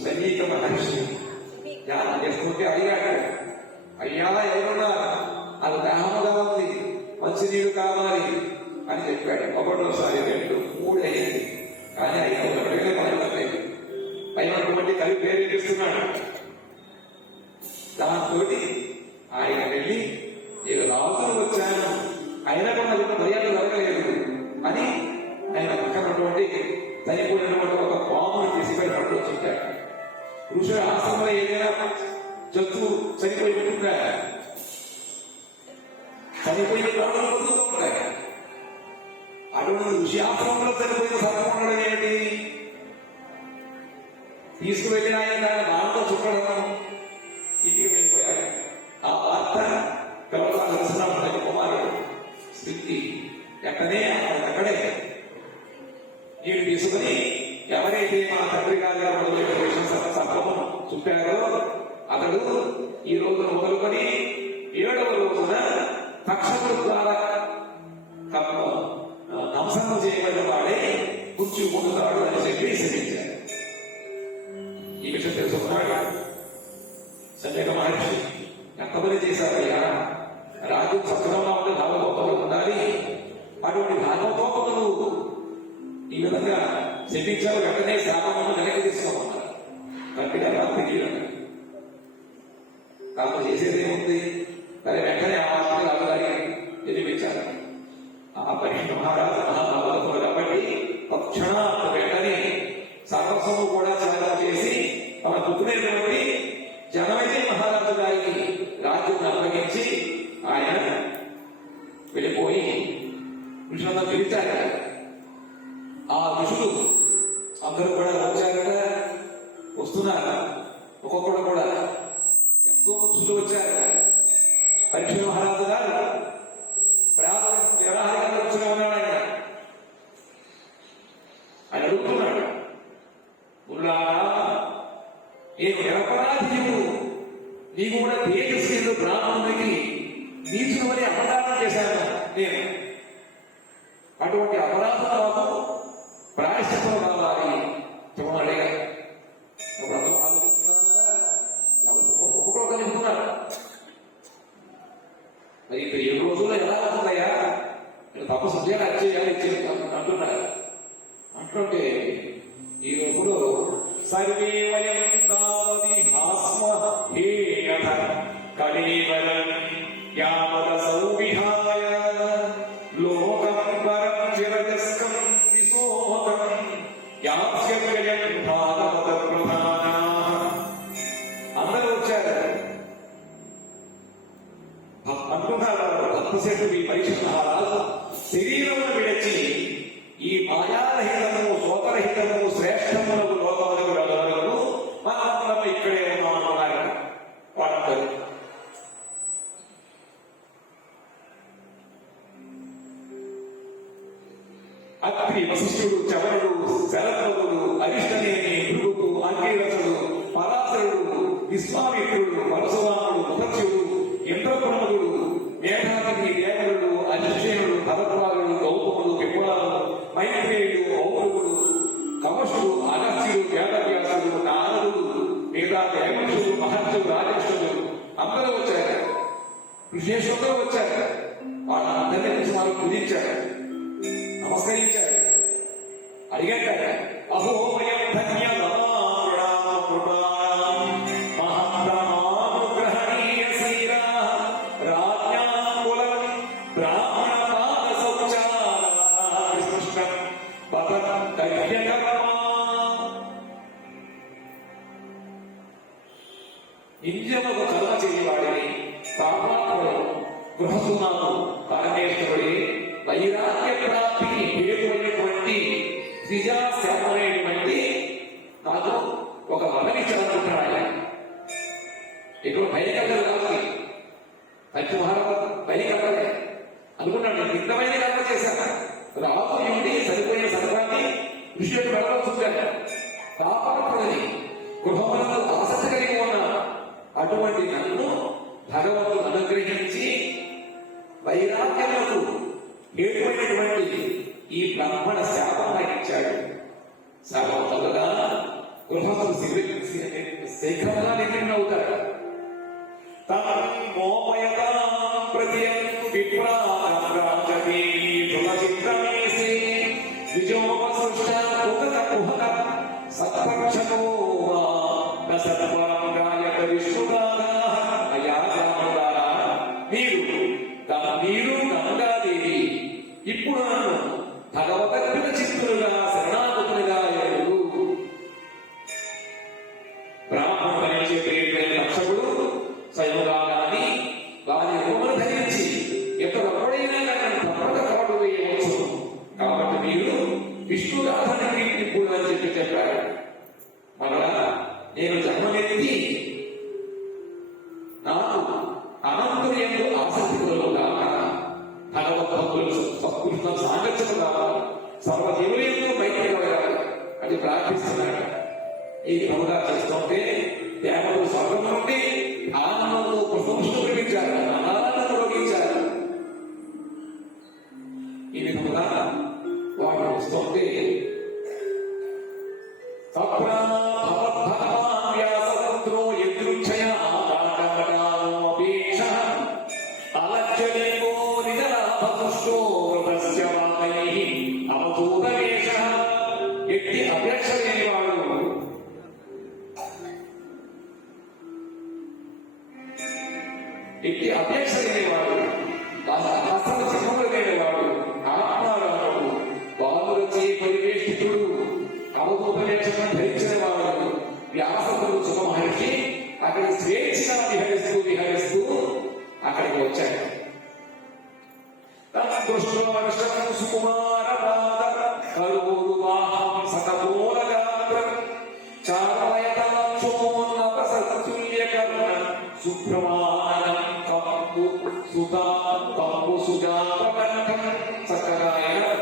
సనీక మహర్షి. ధ్యానం చేసుకుంటే అడిగాడు, అయ్యా ఎవరున్నా నాకు దాహముగా ఉంది, మంచినీళ్ళు కావాలి అని చెప్పాడు. ఒకటోసారి 2, 3 అయ్యింది. కానీ ఆయన ఒకటిగా మొదలలేదు. అయినటువంటి కవి పేరు చేస్తున్నాడు. దాంతో ఆయన వెళ్ళి నేను రాజులు వచ్చాను, అయినా కూడా నాకు మర్యాద జరగలేదు అని ఆయన పక్కనటువంటి చనిపోయినటువంటి ఒక పామును తీసుకొని పట్టు వచ్చుంటాడు. ఋషుల ఆశ్రమంలో ఏదైనా జంతువు చనిపోయి ఉంటుందా? చనిపోయిన ప్రాణులు పొందుతూ ఉంటాయి. అటువంటి ఋషి ఆశ్రమంలో చనిపోయిన సర్పంలో ఏమిటి? తీసుకువెళ్ళిన ఆయన దాంతో చుట్టడం ఇంటికి వెళ్ళిపోయాడు. ఆ వార్త తెలిసిన కుమారుడు స్థితి ఎక్కడే అక్కడే నీళ్ళు తీసుకుని ఎవరైతే మా తండ్రి గారి సర్పము చుట్టారో అతడు ఈ రోజు మొదలుకొని 7వ రోజున తక్షకుడు ద్వారా ధ్వంసం చేయబడిన వాడే కూర్చు పొందుతాడు అని చెప్పి శపించారు. ఈ విషయం తెలుసుకున్నాడు సంజయ మహర్షి. ఎంతమంది చేశారయ్యా? రాజు సత్రంగా ఉంటే భాగవతలు ఉండాలి. అటువంటి భాగవతోపములు ఈ విధంగా శపించారు. వెంటనే శాపమును వెనక్కి తీసుకోమన్నారు. గట్టిగా తెలియదు తాము చేసేదేముంది, మరి వెంటనే ఆ వార్తలు రాజుగారి తెలిపించారు. ఆ పరీక్ష మహారాజు మహాభాగవతులు కాబట్టి తక్షణ వెంటనే సర్వస్వము కూడా త్యాగం చేసి తమ పుత్రుడైనటువంటి జనమేజయ మహారాజు గారికి రాజ్యం అప్పగించి ఆయన వెళ్ళిపోయి ఋషులను పిలిచారు. ఆ ఋషులు అందరూ కూడా వచ్చారట, వస్తున్నారు. ఒక్కొక్కడు కూడా ఎంతో ఋషులు వచ్చారు. పరీక్ష మహారాజు గారు నిరాహారంగా వచ్చిన ఉన్నాడు. ఆయన అడుగుతున్నాడు, ఉల్లారా నేను నిరపరాధీయుడు, నీకు కూడా తేజస్సు బ్రాహ్మణుడికి నీచుడు అని అపరాధం చేశాను నేను. అటువంటి అపరాధాలకు ప్రాయశ్చిత్తం కావాలి చెప్పమని ఒక్కొక్కరు కలుగుతున్నారు. మరి ఇప్పుడు 7 రోజుల్లో ఎలా అవుతుందయ్యా? నేను తపస్సు చేయాలి, చేయాలి అంటున్నారు. అంటుంటే ఈరోజు సర్వే వయం తావది హాస్మ హేయత కళీవరం యావద సౌవిహాయ లోకం పరం చిరజస్కం విశోకం యాస్యయం భాగవత ప్రధానా. అందరూ వచ్చారు. అంటున్నారు భక్తశేషుడు ఈ పరీక్ష మహారాజు శరీరమును విడిచి ఈ మాయారహితము శోకరహితము శ్రేష్టములకు లోకములకు వెళ్ళగలరు, మనందరం ఇక్కడే ఉన్నామన్నారు వాళ్ళందరూ. అగ్ని వశిష్ఠుడు చవరుడు శరత్వరుడు అరిష్టనేని భృగుడు అంగీరసుడు పరాశరుడు విశ్వామిత్రుడు పరశురాముడు ముఖర్షుడు ఇంద్రప్రముడు మేఘాది దేవరుడు అజిషేనుడు భరద్వారుడు గౌతముడు పిప్పులాలు మైత్రేయుడు పౌరుడు కవశుడు అగస్త్యుడు వేదవ్యాసుడు నారదుడు మిగతా దేవషుడు మహర్షుడు రాజేశ్వరుడు అందరూ వచ్చారు. విశేషంగా వచ్చారు. వాళ్ళందరినీ గురించి వాళ్ళు పూజించారు, నమస్కరించారు, అడిగారు. అహోమయం ధన్య నిత్యముకు కర్మ చేయవాడిని పాపాత్ముడు గృహసునాము పరమేశ్వరుడి వైరాగ్య ప్రాప్తికి హేతువైనటువంటి శ్రీజాశ్రమమైనటువంటి నాకు ఒక వరమిచ్చాలనుకుంటున్నాడు ఆయన. ఇక్కడ భయకర్తలు కావాలి, పచ్చి మహారాజు భయకర్తలే అనుకున్నాడు. ఇంతమైన కర్మ చేశాను. రాజు నుండి సరిపోయిన సర్వాన్ని ఋషులకు వెళ్ళవచ్చుంటాడు. పాపాత్ముడిని గృహములను ఆసక్తి కలిగి ఉన్నా అటువంటి నన్ను భగవంతుడు అనుగ్రహించి వైరాగ్యములకు ఏమైనటువంటి ఈ బ్రాహ్మణ శాపం నాకు ఇచ్చాడు. శాపం వల్లగా గృహస్థులు శీఘ్రంగా నిర్ణయం అవుతారు. మీరు గంగాదేవి ఇప్పుడు నన్ను భగవద్గీత చిత్తులుగా శరణాగతులుగా ఎరుగు. బ్రాహ్మణుడు అనే చెప్పే రక్షకుడు స్వయముగా గాని వారి రూపను ధరించి ఎక్కడెప్పుడైనా కానీ తప్పక కాడు వేయవచ్చు. కాబట్టి మీరు విష్ణురాధని ఇప్పుడు అని చెప్పారు. మరలా నేను జన్మమెత్తి నాకు అనంతుని యందు ఆసక్తి కలుగుగా భగవద్భక్తులు భక్తులతో సాంగత్యం కావాలి, సర్వజీవులతో బయటికి వెళ్ళాలి అది ప్రార్థిస్తున్నాడు. ఈ విధంగా చేస్తుంటే దేవతలు స్వర్గం నుండి ఆనందంతో ప్రశంసలు ప్రకటించారు, ఆనందం ప్రయోగించారు. ఈ విధంగా వారు వస్తుంటే ఎట్టి అపేక్ష లేని వాడు అసలు చిన్నములు లేనివాడు ఆత్మారాముడు బాలులచే పరివేష్టితుడు అవధూపవేషం ధరించిన వాడు వ్యాసకుడు సుమ మహర్షి అక్కడ స్వేచ్ఛగా విహరిస్తూ అక్కడికి వచ్చాడు. సుకుమార పాద కరువురు వాహం సతమూలగాత్రం చారయతాక్షోన్నపసత్తుల్యకర్ణ సుప్రమాణం కంపు సుధా కంపు సుజాతకంఠం చక్కగా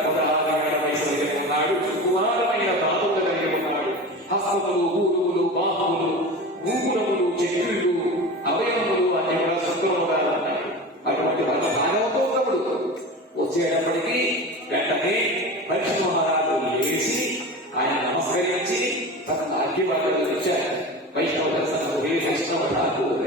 ఉదాహరణ వయసు ఉన్నాడు. సుకుమారమైన దాతులు కలిగి ఉన్నాడు. హస్తములు, ఊరువులు, బాహువులు, గూగురములు, చక్రులు, అవయవములు అన్ని కూడా శుక్రముగా ఉన్నాయి. అటువంటి వల్ల భాగవతోత్తముడు వచ్చేటప్పటికీ వెంటనే పరీక్ష మహారాజు లేచి ఆయన నమస్కరించి తన ఆర్గ్యవాదాలు ఇచ్చారు. వైష్ణవ దర్శనం వైష్ణవ ఠాకూర్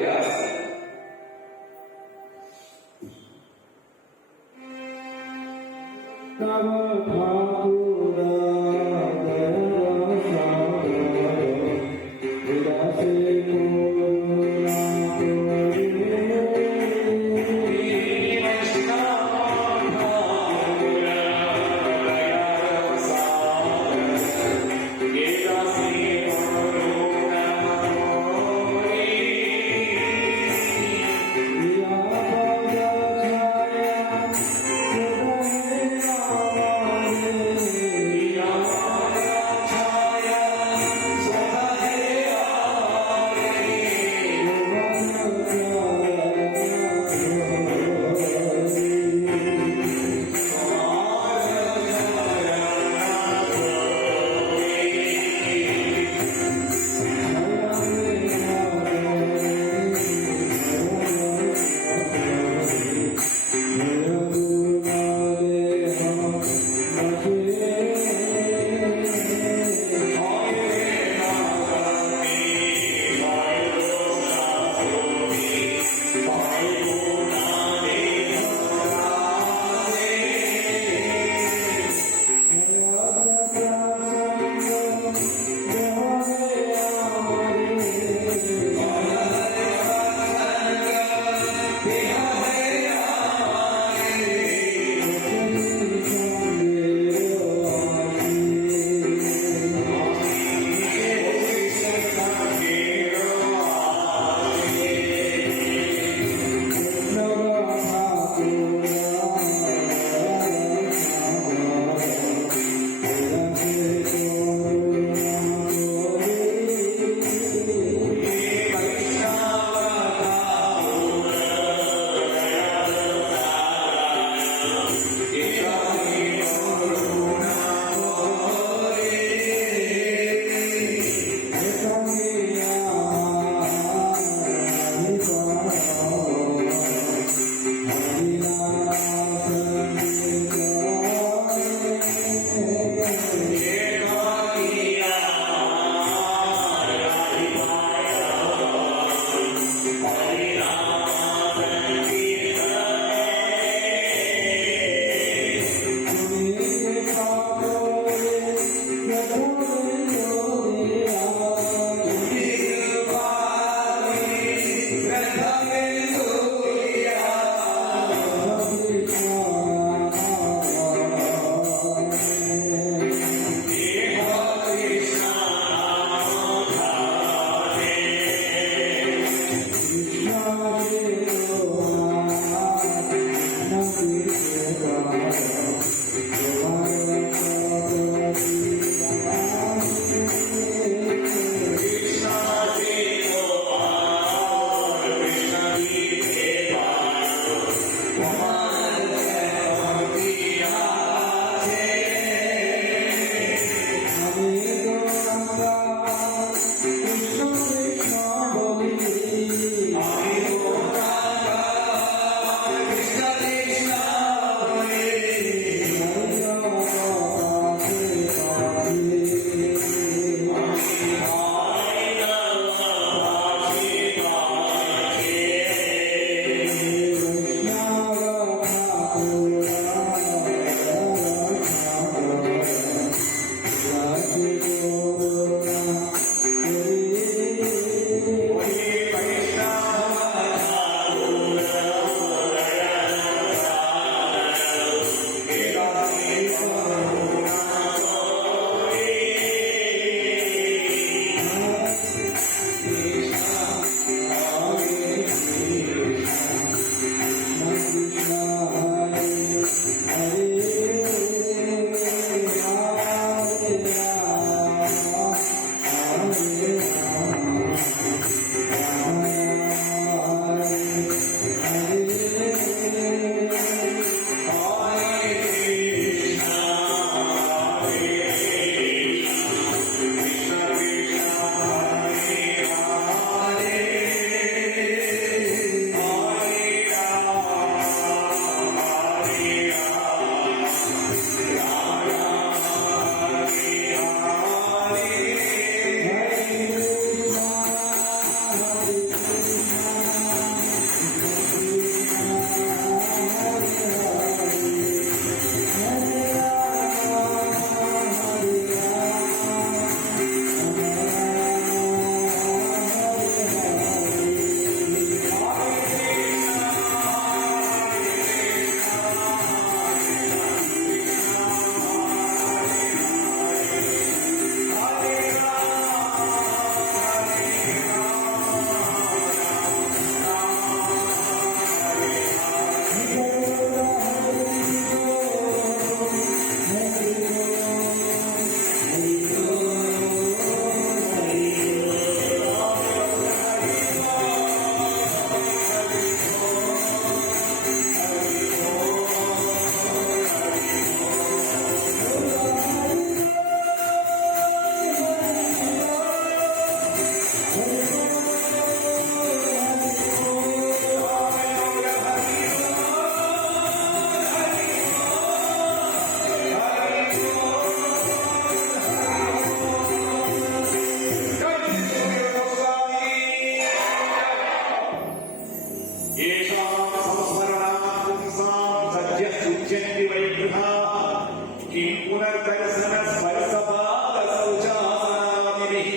కిం పునర్దర్శన స్పర్శపాద శౌచాసనాదిభిః.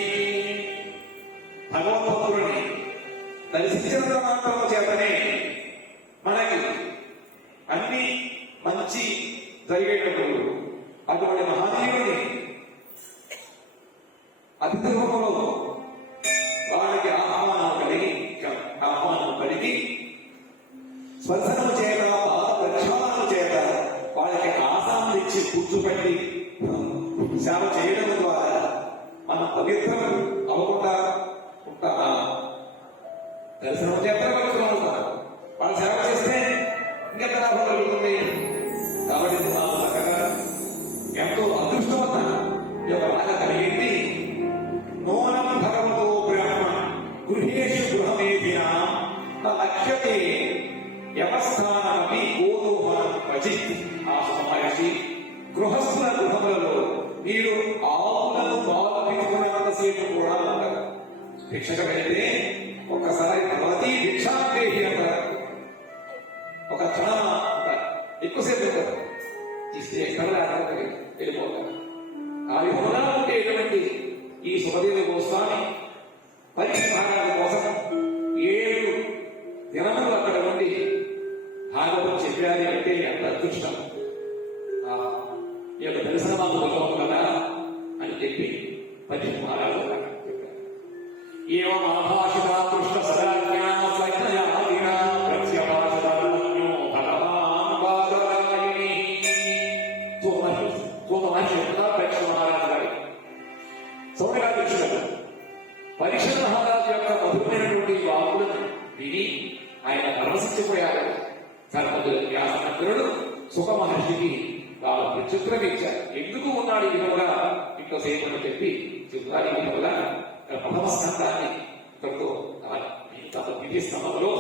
భగవద్భక్తుడిని దర్శించినంత మాత్రం చేతనే మనకి అన్ని మంచి జరిగేటప్పుడు అటువంటి మహనీయుడిని అతిథి రూపంలో వారికి ఆహ్వానం కలిగి స్పర్శనం చేత పాద ప్రక్షాళన చేత వాళ్ళకి ఆసనం ఇచ్చి కూర్చోబెట్టి సేవ చేయడం ద్వారా మనం పవిత్రం అవ్వకుండా ఉంటామా? దర్శనం చేత పవిత్రం అవుతారు. వాళ్ళు సేవ చేస్తే ఇంకెంత లాభం కలుగుతుంది. కాబట్టి చక్కగా ఎంతో అదృష్టవంత ఈ యొక్క బాధ కలిగింది. నూనం భగవతో బ్రహ్మ గృహేషు గృహమేధినా లక్ష్యతే వ్యవస్థానమీ గోదోహనం క్వచిత్. ఆ మహర్షి గృహస్థుల గృహములలో మీరు ఆవులను పాలు పెట్టుకున్నంతసేపు కూడా ఉంటారు. భిక్షకు వెళ్తే ఒక్కసారి ప్రతి భిక్షాందేహి అంటారు. ఒక క్షణం అంటారు, ఎక్కువసేపు ఉంటారు. ఇస్తే ఎక్కడ వెళ్ళిపోతారు. ఆ విధంగా ఉండేటువంటి ఈ సుఖదేవ గోస్వామి పరిష్కారాల కోసం 7 దినములు అక్కడ ఉండి భాగవతం చెప్పాలి అంటే ఎంత అదృష్టం. ఈ యొక్క దర్శనమాకు కదా అని చెప్పి పరీక్ష మహారాజు చెప్పారు. ఏవం ఆభాషిత కృష్ణ సదాజ్ఞా సంజ్ఞయాదినా ప్రత్యభాషితమన్యో భగవాన్ బాదరాయణి. మహర్షి పరీక్ష మహారాజు గారి సౌమ్యాధ్యక్షుడు పరీక్ష మహారాజు యొక్క మధురైనటువంటి వాకులను విని ఆయన పరవశించిపోయారు. ధర్మదుడు వ్యాసనందరుడు సుఖ మహర్షికి తాను ప్రత్యుత్తరం ఇచ్చారు. ఎందుకు ఉన్నాడు ఈ విధంగా ఇంతసేపు అని చెప్పి చెప్తారు. ఈ విధంగా ప్రథమ స్కంధాన్ని ఇక్కడితో విధి స్థలంలో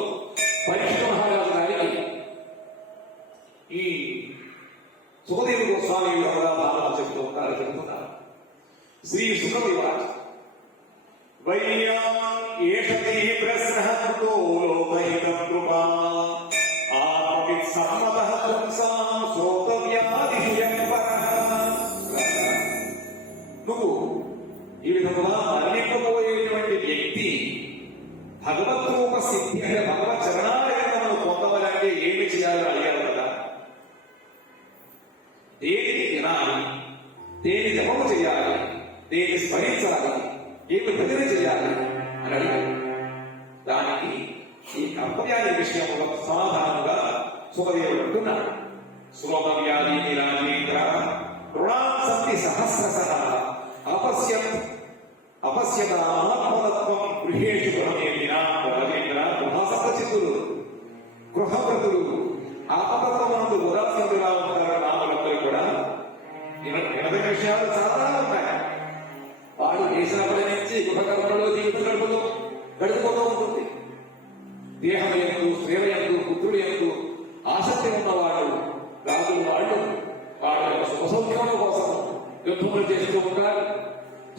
పరీక్ష మహారాజు గారికి ఈ సుఖదేవ గోస్వామి విధంగా భావన చెప్తూ ఉంటారు. చెబుతున్నారు శ్రీ సుఖవివాచ వైయాషతి ప్రశ్న లోకహితం కృపా ఆపవిత్ సమ్మతః పుంసాం శ్రోతవ్యాధిపరః. నువ్వు ఈ విధంగా మరణింపబోయేటువంటి వ్యక్తి భగవద్రూప సిద్ధి అంటే భగవత్ చరణాలయములను పొందవాలంటే ఏమి చేయాలో అడిగారు కదా. దేనిని వినాలి, దేని జపము చేయాలి, దేని స్మరించాలి, ఏమి భజన చేయాలి అని అడిగారు. దానికి ఈ కర్తవ్యాది విషయంలో సమాధానంగా సుఖదేవుడు అంటున్నాడు. శ్రోతవ్యాధి రాజేంద్ర రుణాం సంతి సహస్రశః అపశ్యతాత్మతత్వం గృహేషు గృహమేధినా. రాజేంద్ర గృహసప్తచిత్తులు గృహవ్రతులు ఆపతత్వమునందు ఉదాసీనులుగా ఉంటారు. నామలందరూ కూడా వినదగిన విషయాలు చాలా ఉన్నాయి. వాడు చేసినప్పటి నుంచి గృహకర్మలో జీవితం గడిపోతూ ఉంటుంది. దేహం ఎందు, స్త్రీల ఎందు, పుత్రుడు ఎందు ఆసక్తి ఉన్నవాడు రాజులు వాళ్ళు వాళ్ళ సుఖ సౌఖ్యముల కోసం యుద్ధములు చేస్తూ ఉంటారు.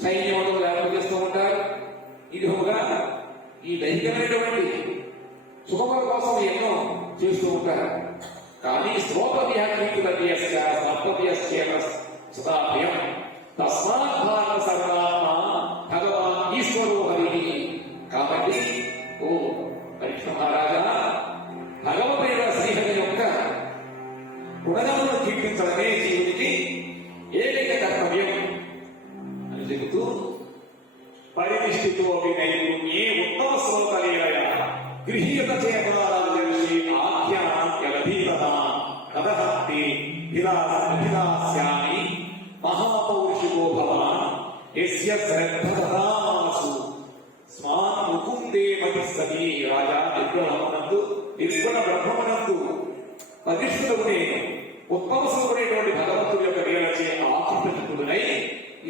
సైన్యములు లేపలు చేస్తూ ఉంటారు. ఇదిగా ఈ దైహికమైనటువంటి సుఖముల కోసం ఎన్నో చేస్తూ ఉంటారు. కానీ సదాభ్యం తస్మాత్ భారత సర్వాత్మ భగవాన్ ఈశ్వరో హరి. కాబట్టి ఓ పరీక్ష మహారాజా, భగవద్గీత శ్రీహరి యొక్క గుణగణములను కీర్తించడమే జీవునికి ఏకైక కర్తవ్యం అని చెబుతూ పరినిష్ఠితో నైపుణ్యే ఉత్తమ శ్లోకలీలయ గృహీత చేతనారాజర్షి ఆఖ్యానీత కదహత్తి విలాస్యామి మహాపౌరుషికో భవాన్ యస్య శ్రద్ధదాసు స్మాన్ ముకుందే మతిస్తది. రాజా, నిర్గుణ బ్రహ్మమునందు పరిష్ఠుడనే ఉత్తమ స్వరూపుడైనటువంటి భగవంతుడి యొక్క లీలచే ఆకృష్టుడై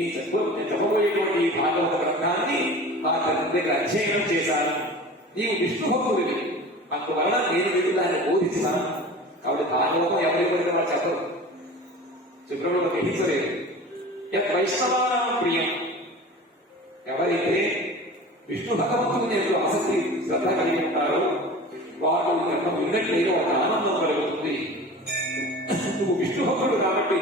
ఈ చెప్పబోయేటువంటి భాగవత గ్రంథాన్ని ఆ దగ్గర అధ్యయనం చేశాను. నీవు విష్ణు భక్తుడివి, అందువలన నేను మీకు దాన్ని బోధించాను. కాబట్టి భాగవతం ఎవరి పడితే వాళ్ళు చెప్పరు, చెప్పడం గ్రహించలేదు. వైష్ణవానాం ప్రియం, ఎవరైతే విష్ణు భగవంతుని యొక్క ఆసక్తి శ్రద్ధ కలిగి ఉంటారో వాడు యొక్క విన్నట్లేదో ఒక ఆనందం కలుగుతుంది. నువ్వు విష్ణు భక్తుడు కాబట్టి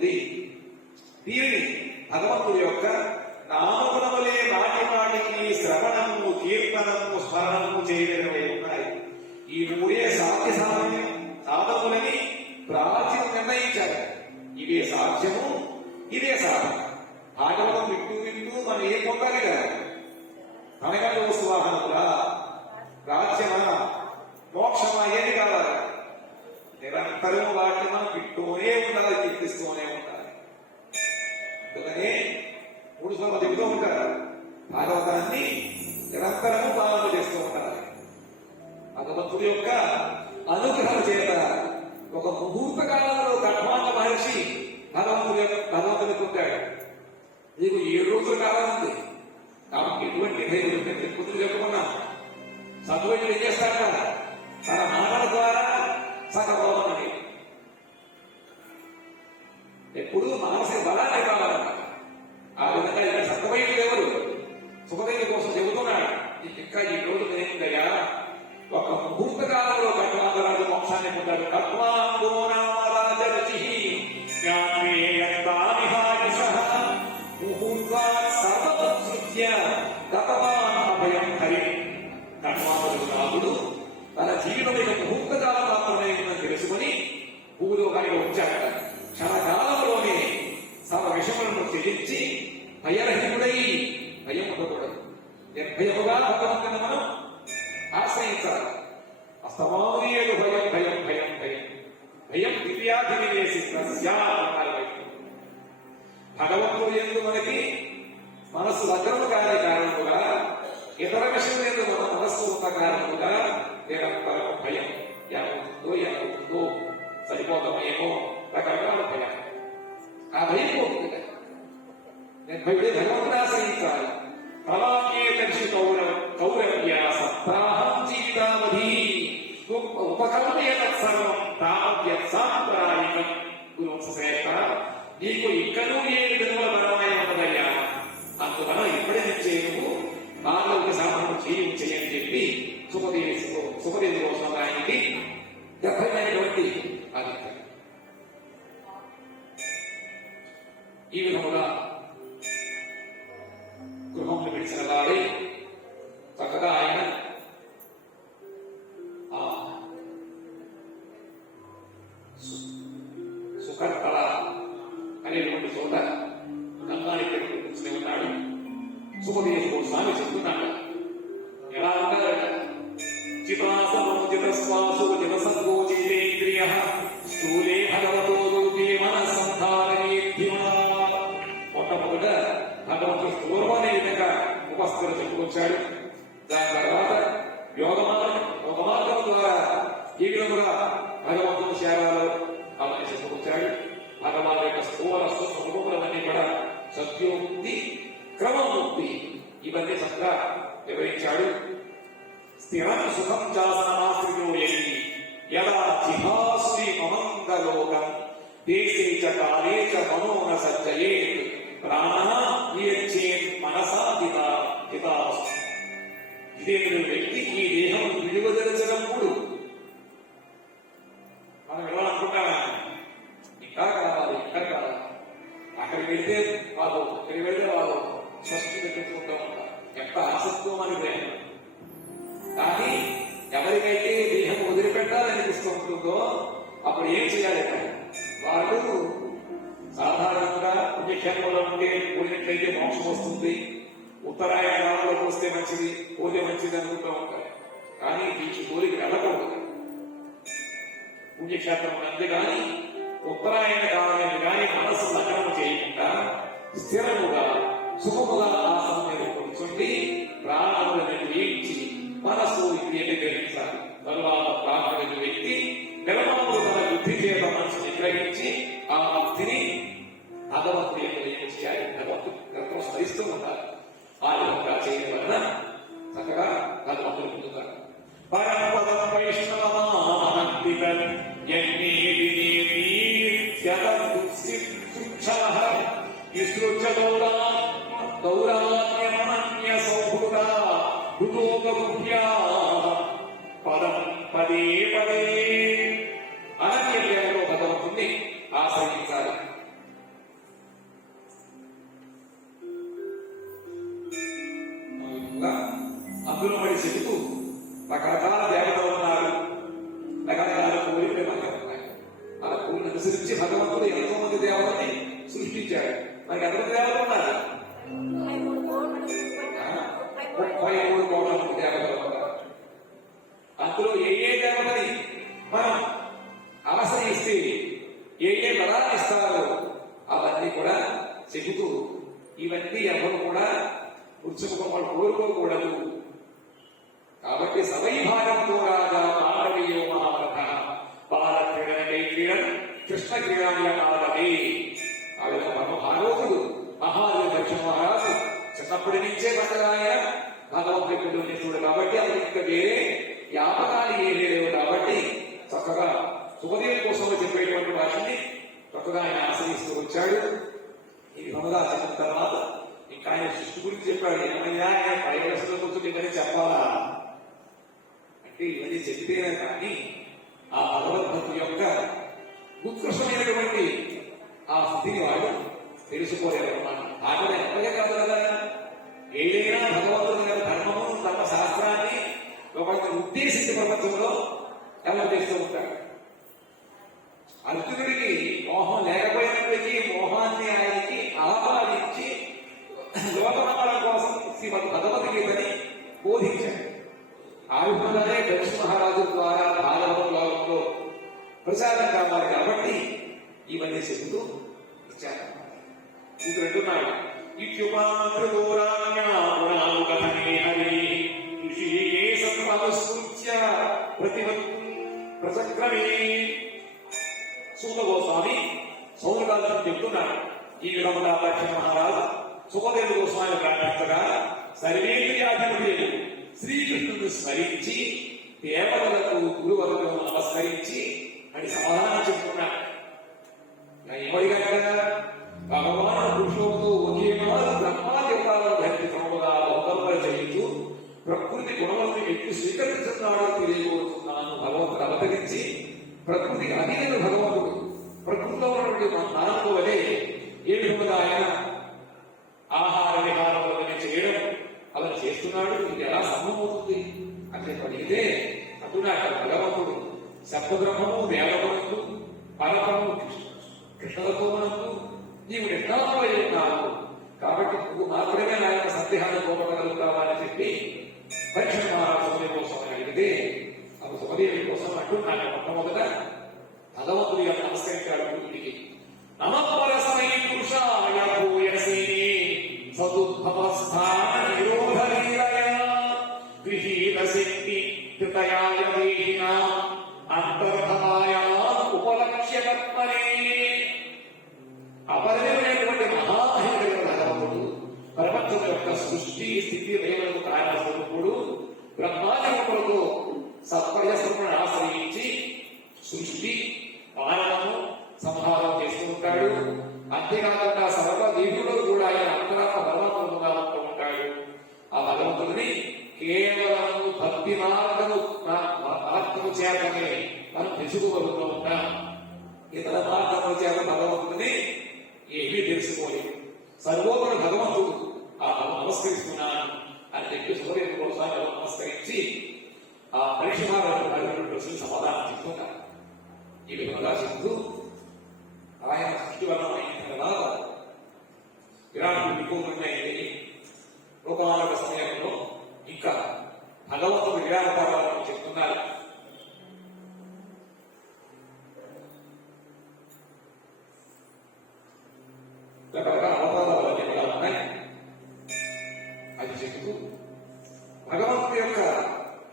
ఉంటుంది. దీనిని భగవంతుడి యొక్క నామగుణములే నాటి నాటికి శ్రవణము, కీర్తనము, స్మరణము చేయలేనివై ఉన్నాయి. ఈ మూడే సాధ్య సాధనములని ప్రాచీన నిర్ణయించారు. ఇవే సాధ్యము, ఇవే సాధన. భాగవతం వింటూ వింటూ మనం ఏం పొందాలి కదా, అనగా సువాహనములా, రాజ్యమా, మోక్షమా, ఏది కావాలి? నిరంతరం వాటిని మనం వింటూనే ఉండాలి, కీర్తిస్తూనే ఉండాలి. అందుకనే 3 సార్లు చెబుతూ ఉంటారు, భాగవతాన్ని నిరంతరము పాలన చేస్తూ ఉండాలి. భగవంతుడి యొక్క అనుగ్రహం చేత ఒక ముహూర్త కాలంలో కఠమాండ మహర్షి భగవంతుని పొందాడు. నీకు 7 రోజుల కాలం ఉంది కాబట్టి ఎటువంటి కుదురు చెప్పుకున్నాం. సద్వైతుడు ఏం చేస్తాడ, తన మాటల ద్వారా సగభావనని ఎప్పుడు మానసిక బలాన్ని కావాలన్న. ఆ విధంగా ఇక్కడ సత్వైతుడు ఎవరు? సుఖదైన కోసం చెబుతున్నాడు. ఇంకా ఈ రోజు నేనుందయ్యా, ఒక ముహూర్త కాలంలో కట్వాంగరాజు మోక్షాన్ని పొందాడు. రాముడు తన జీవితం యొక్క ముహూర్త కాలం మాత్రమే ఉందని తెలుసుకుని భూలోకానికి వచ్చాక క్షణకాలంలోనే సర్వ విషములను త్యజించి భయరహితుడై, భయం ఉండకూడదు, నిర్భయముగా భగవంతుని మనం ఆశ్రయించాలి. అస్తమానీయుడు భయం భయం భయం భయం భయం దివ్యాధినివేసి భగవంతుడు ఎందు మనకి మనస్సు లగ్నము కాని కారణముగా, ఇతర విషయం ఎందు మన మనస్సు ఉన్న కారణముగా నిరంతరం భయం. ఏమవుతుందో సరిపోతామేమో రకరకాల భయం. ఆ భయం పోతుంది. నిర్భయుడే భగవంతుని ఆశ్రయించాలి. ప్రవాక్యే దర్శి కౌరవ్య సత్రాహం జీవితావధి ఉపకల్పయ తత్సర్వం తావ్యత్సాంప్రాయికం. గురువంశేఖ, నీకు ఇక్కడూ 7 జన్మల బలమైన ఉన్నదయ్యా, అందువల్ల ఇప్పుడే చేయను, నాలుగు సాధనలు చేయని చెప్పి సుఖదేవి కోసం ఆయనకి 70 అది. ఈ విధముగా గృహంలో విడిచిన వారి చక్కగా ఆయన సుకర్తల అనేటువంటి చోట గంగాని కూర్చుని ఉన్నాడు. సుఖదేవుడు స్వామి చెప్తున్నాడు, ఎలా ఉంటారట? చితాసమోజితస్వాసు జనసంగోజితేంద్రియ స్థూలే భగవతో రూపే మనసంధారయేద్ధిమా. మొట్టమొదట భగవంతుడు పూర్వనే విధంగా ఉపస్థితులు చెప్పుకొచ్చాడు. దాని తర్వాత యోగ మార్గం ద్వారా ఈ విధముగా భగవంతుని సేవలు అవన్నీ చెప్పుకొచ్చాడు. భగవాన్ యొక్క స్థూల స్వరూపములన్నీ కూడా సత్యోముక్తి, క్రమముక్తి ఇవన్నీ చక్కగా వివరించాడు. స్థిరం సుఖం చాసనమాశ్రియోయై యదా జిహాస్తి మమంగలోకం దేశే చ కాలే చ మనోన సజ్జయేత్ ప్రాణః నియచ్చేత్ మనసా హితాస్తు. ఇదే వ్యక్తి ఈ దేహం విలువదలచినప్పుడు మనం ఎలా అనుకుంటామా, ఇంకా కావాలి, ఇంకా కావాలి, అక్కడికి వెళ్తే వాళ్ళు, ఇక్కడికి వెళ్తే వాళ్ళు స్పష్టంగా పెట్టుకుంటూ ఉంటారు. ఎంత ఆసక్తో మన దేహం. కానీ ఎవరికైతే దేహం వదిలిపెట్టాలనిపిస్తూ ఉంటుందో అప్పుడు ఏం చేయాలి? వాళ్ళు సాధారణంగా పుణ్యక్షేత్రంలో ఉంటే పోయినట్లయితే మోక్షం వస్తుంది, ఉత్తరాయణ కాలంలోకి వస్తే మంచిది, పోతే మంచిది అనుకుంటూ ఉంటారు. కానీ దీనికి కోరిక వెళ్ళకూడదు. పుణ్యక్షేత్రం అంతేగాని ఉత్తరాయణ కాలాన్ని కానీ మనస్సు లగ్నము చేయకుండా స్థిరముగా సుఖముగా ఆసనం మీద కూర్చుండి ప్రాణములను జయించి మనస్సు ఇది గ్రహించాలి. తరువాత ప్రాణుడు వ్యక్తి నిలమాను తన బుద్ధి చేత మనసు నిగ్రహించి ఆ బుద్ధిని భగవంతుడి యొక్క ఏం చేయాలి, భగవంతుడు స్మరిస్తూ ఉండాలి. ఆ విధంగా చేయడం వలన చక్కగా భగవంతుడు పొందుతారు. పరమపదం వైష్ణవమానంది దౌరాన్యమనన్య సౌభృత భృతోపగుహ్యా పదం పదే పదే అనన్య ప్రేమలో భగవంతుణ్ణి ఆశ్రయించాలి. మనకి ఎంతమంది దేవతలు ఉన్నారు? 33 కోట్ల దేవతలు ఉన్నారు. అందులో ఏ దేవతని మనం ఆశ్రయిస్తే ఏ వరాలు ఇస్తారో అవన్నీ కూడా చెబుతూ, ఇవన్నీ ఎవరు కూడా ఉత్సుకమని కోరుకోకూడదు. కాబట్టి సవై భాగంతో రాగా మానవీయో మహారథ బాలక్రీడనకై క్రీడన కృష్ణ క్రీడాయ కాలమే. ఆ విధంగా పరమ భాగవతుడు మహాదేవ దక్షిణ మహారాజు చిన్నప్పటి నుంచే పట్టగాయ భగవంతుడు చూడు. కాబట్టి అతను ఇంకా వేరే వ్యాపకాలు ఏ లేవు. కాబట్టి చక్కగా సుఖదేవి కోసం చెప్పేటువంటి వాటిని చక్కగా ఆయన ఆశ్రయిస్తూ వచ్చాడు. ఈ విధముగా చెప్పిన తర్వాత ఇంకా ఆయన సృష్టి గురించి చెప్పాడు. ఏమయ్యా ఆయన 10 వయసులో కూర్చొని చెప్పాలా అంటే ఇవన్నీ చెప్తేనే కానీ ఆ భగవద్భక్తి యొక్క ఉత్కృష్టమైనటువంటి ఆ స్థితిని వాడు తెలుసుకోలేదన్నమాట. ఆటలు ఎప్పటికే కాదు కదా, ఏదైనా భగవంతుడి యొక్క ధర్మము ధర్మశాస్త్రాన్ని ఒకరిని ఉద్దేశించి ప్రపంచంలో ఎవరు చేస్తూ ఉంటాడు. అర్జునుడికి మోహం లేకపోయినప్పటికీ మోహాన్ని ఆయనకి ఆపాదించి లోకమంగళం కోసం శ్రీమద్ భగవద్గీతని బోధించాడు. ఆ విధంగానే దక్షిణ మహారాజు ద్వారా భాగవతంలో ప్రచారం కావాలి. కాబట్టి ఇవన్నీ చెబుతూ ఇచ్చారు. ఇంకెంటున్నాడు ప్రచక్రమే. సూత గోస్వామి సౌరకాంతం చెప్తున్నాడు. ఈ విధముగా దక్షిణ మహారాజు సుఖదేవ గోస్వామి ప్రార్థించగా సర్వేంద్రియాధిపతులు శ్రీకృష్ణుడు స్మరించి దేవతలకు గురువులకు నమస్కరించి అని సమాధానం చెప్తున్నాడు. ఎవరిగా కదా భగవాను పురుషులతో ఒకే మారు బ్రహ్మాదేవతాలను ధరించకుండా బహుకల్పన చేయించు ప్రకృతి గుణములను ఎట్టి స్వీకరిస్తున్నాడో తెలియబోతున్నాను. భగవంతుడు అవతరించి ప్రకృతికి అధీన భగవంతుడు ప్రకృతిలో ఉన్నటువంటి నాలుగు వలె ఏ విధముగా ఆయన ఆహార విహారములను చేయడం అలా చేస్తున్నాడు. ఇది ఎలా సంభవమవుతుంది అంటే అడిగితే అటునాక భగవంతుడు శబ్దబ్రహ్మము వేదమునందు పరమము కృష్ణతత్వమునందు నీవు నిష్ఠామై ఉన్నావు. కాబట్టి నువ్వు మాత్రమే నా యొక్క సందేహాన్ని పోగొట్టగలుగుతావని చెప్పి పరీక్ష మహారాజు కోసం అడిగితే అప్పుడు సుఖదేవి కోసం అంటున్నాను. మొట్టమొదట భగవంతుడి యొక్క నమస్కరించాడు గురుడికి. నమపరసమై పురుషాయ భూయసే సదుద్భవస్థాన నిరోధలీలయా గృహీత శక్తి కృతయాయ దేహినా అంతర్భవాయా ఉపలక్ష్య కర్మనే. అపరిమితమైనటువంటి మహామహిమ భగవంతుడు ప్రపంచం యొక్క సృష్టి స్థితి రేవలకు కారణస్వరూపుడు బ్రహ్మాండములతో సత్పర్యస్వరూపులను ఆశ్రయించి సృష్టి పాలనము సంహారం చేస్తూ ఉంటాడు. అంతేకాకుండా సర్వదేవుడు కూడా ఆయన అంతరాత్మ భగవంతుడుగా ఉంటూ ఉంటాడు. ఆ భగవంతుడిని కేవలం భక్తి మార్గము చేతనే మనం తెలుసుకోగలుగుతూ ఉంటాం. ఇతర మార్గముల చేత భగవంతుడిని ఏమీ తెలుసుకోలేదు. సర్వోపరి భగవంతుడు ఆ నమస్కరిస్తున్నాను అని చెప్పి సూర్యుని కోసం నమస్కరించి ఆ పరీక్ష సమాధానం చెప్తున్నారు. ఈ విధంగా చెప్తూ ఆయన సృష్టివరణం అయిన తర్వాత విరాటుడు వికోమమైంది. లోకాల సమయంలో ఇంకా భగవంతుడు విరాటపాలను చెప్తున్నారు. రకరకాల అవతారాలు ఎలా ఉన్నాయి అది చెబుతూ భగవంతుడి యొక్క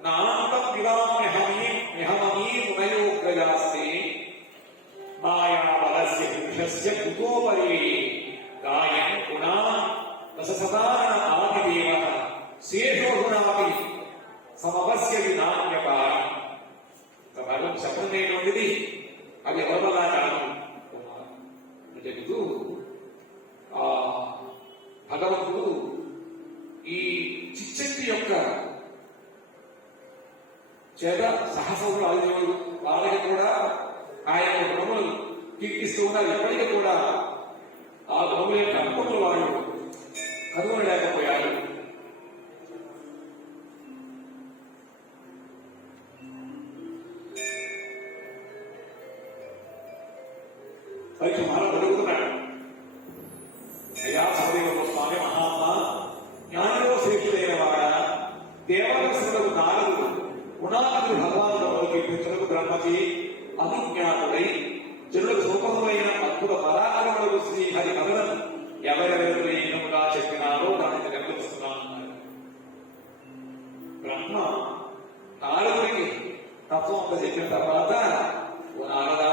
నాంతం విరామీ మునయోగ్రయాస్తే మాయాబలస్య పురుషస్య కుతోపరి గాయం గుణా రససదాన ఆదిదేవ శేషో గుణాపి సమవస్యది నాణ్యకారి. భగవంతు చెప్పనేటువంటిది అవి ఎవరిలా కాదు చెబుతూ ఆ భగవంతుడు ఈ చిచ్చక్తి యొక్క చేత సహసములు ఆదిదేవుడు వాళ్ళకి కూడా ఆయన గుణములు కీర్తిస్తూ ఉన్నారు. ఎప్పటికీ కూడా ఆ గుణముల యొక్క అనుకున్న వాళ్ళు కనుగొనలేకపోయారు. పరీక్ష మహారాజు అడుగుతున్నాడు. సుమతి అనుజ్ఞాతుడై జనులకు సూపమైన అద్భుత పరాక్రములకు శ్రీ హరి కథలను ఎవరెవరు ఏనుగా చెప్పినారో దానికి నెరవేరుస్తున్నామన్నారు. బ్రహ్మ నారదుడికి తత్వం అంతా చెప్పిన తర్వాత, ఓ నారదా,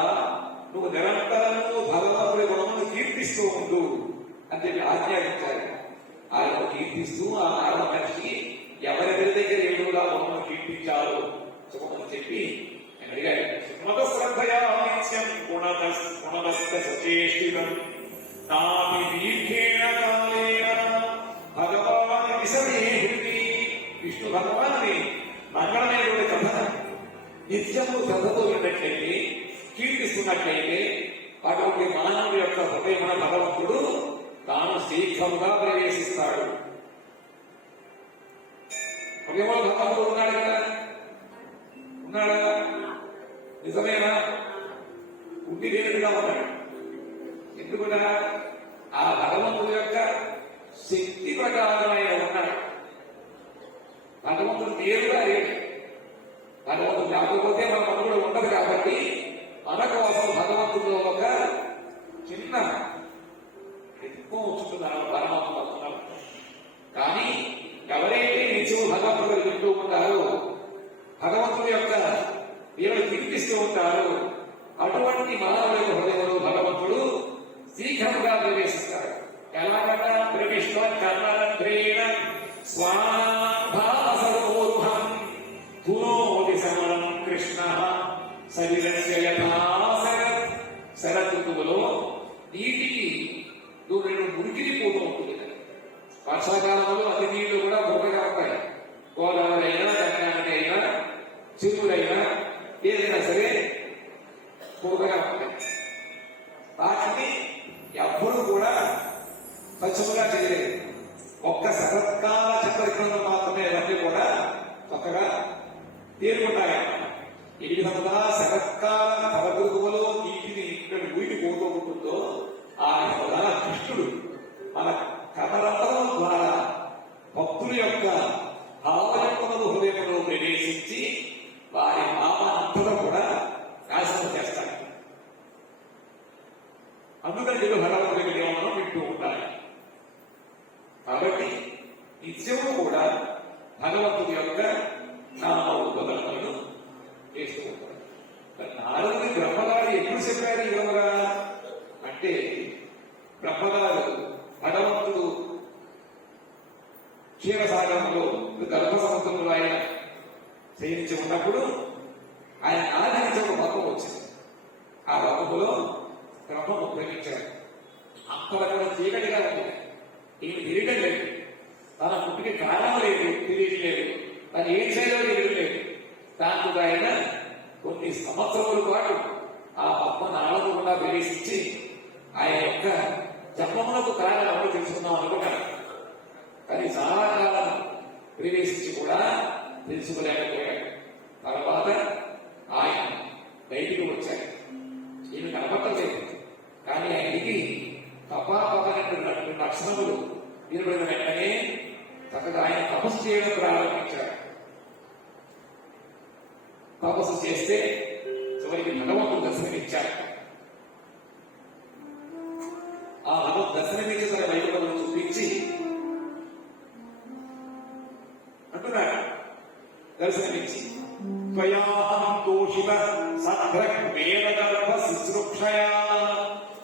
నువ్వు నిరంతరము భగవంతుడి గుణమును కీర్తిస్తూ ఉండు అని చెప్పి ఆజ్ఞాపించారు. ఆయన కీర్తిస్తూ ఆ నారద మనిషి ఎవరెవరి దగ్గర ఏడుగా గుణమును కీర్తించారో చెప్పమని చెప్పి నేను అడిగాడు. సుమత శ్రద్ధయా నిత్యం గుణదస్త సచేష్టితం నాపి దీర్ఘేణ కాలేన భగవాన్ విశదే హృది. విష్ణు భగవాన్ని మంగళమైనటువంటి కథ నిత్యము శ్రద్ధతో విన్నట్లయితే, కీర్తిస్తున్నట్లయితే అటువంటి మానవుడి యొక్క హృదయమున భగవంతుడు తాను శీఘ్రముగా ప్రవేశిస్తాడు. హృదయంలో భగవంతుడు ఉన్నాడు కదా, ఉన్నాడా? నిజమేనా? ఉండి లేదుగా ఉన్నాడు. ఎందుకునా? ఆ భగవంతుడి యొక్క శక్తి ప్రకారమైన ఉన్నాడు. భగవంతుడు నేరుగా లేడు. భగవంతుడు లేకపోతే మన మనుగడ ఉండదు. కాబట్టి మన కోసం భగవంతుడిలో ఒక చిన్న ఎక్కువ ఉంచుతున్నారు పరమాత్మ. కానీ ఎవరైతే నిత్యం భగవంతుడు వింటూ ఉంటారో, భగవంతుడి యొక్క వీళ్ళు కీర్తిస్తూ ఉంటారు, అటువంటి మానవుల హృదయంలో భగవంతుడు శీఘ్రంగా ప్రవేశిస్తాడు. ఎలాగట? ప్రవిష్ట కర్ణేణ స్వాభాసరోహం ధునోది సమరం కృష్ణ శరీరస్య యథా శరత్. శరదృతువులో నీటికి రెండు మురికిని పోతూ ఉంటుంది. వర్షాకాలంలో అతి నీళ్లు కూడా బుర్రగా ఉంటాయి. గోదావరి అయినా, గంగానది అయినా, చెరువులైనా ఏదైనా సరే బుర్రగా ఉంటాయి. వాటిని ఎవ్వరూ కూడా స్వచ్ఛముగా చేయలేదు. ఒక్క శరత్కాల చక్రగ్రంథం మాత్రమే అవన్నీ కూడా చక్కగా తేరుకుంటాయి. ఈ విధంగా శరత్కాల శరదృతువులో నీటిని ఇక్కడ ఊరికి పోతూ ఉంటుందో, ఆ విధంగా కృష్ణుడు మన కథరంతరం ద్వారా భక్తుల యొక్క భావయుక్తములు హృదయంలో ప్రవేశించి వారి భావానంతటా కూడా నాశనం చేస్తాడు. అందుకని వీళ్ళు భగవంతుడి వినియోగం వింటూ ఉంటారు. కాబట్టి నిత్యము కూడా భగవంతుడి యొక్క నామోపదములను చేస్తూ ఉంటారు. నారదుని బ్రహ్మగారు ఎప్పుడు చెప్పారు ఈ విధంగా అంటే, బ్రహ్మగారు భగవంతుడు క్షీరసాగరంలో గర్భసముద్రంలో ఆయన శయనించి ఉన్నప్పుడు ఆయన ఆదరించి ఒక పక్కం వచ్చింది. ఆ పక్కములో బ్రహ్మం ఉపయోగించాడు. అక్కడ చీకటిగా ఉంది. ఈయన తిరగడం లేదు. తన పుట్టికి కారణం లేదు, తెలియట్లేదు. తను ఏం చేయాలో తెలియలేదు. దాంతో ఆయన కొన్ని సంవత్సరముల పాటు ఆ పద్మ నాళకుండా ప్రవేశించి ఆయన యొక్క జన్మములకు కారణం తెలుసుకుందాం అనుకున్నాడు. కానీ చాలా కాలం ప్రవేశించి కూడా తెలుసుకోలేకపోయాడు. తర్వాత ఆయన బయటికి వచ్చాడు. ఈయన కనపడలేదు. కానీ ఆయనకి తపాపదనటువంటి లక్షణములు వినబడిన వెంటనే చక్కగా ఆయన తపస్సు చేయడం ప్రారంభించాడు. తపస్సు చేస్తే చివరికి భగవంతుడు దర్శనమిచ్చాడు. ఆ భగవంతుడు దర్శనమిచ్చి తన వైభవం చూపించి అంటున్నాడు. దర్శనమిచ్చి త్వయాహం తోషిత సద్రగ్వేద శుశ్రూక్షయా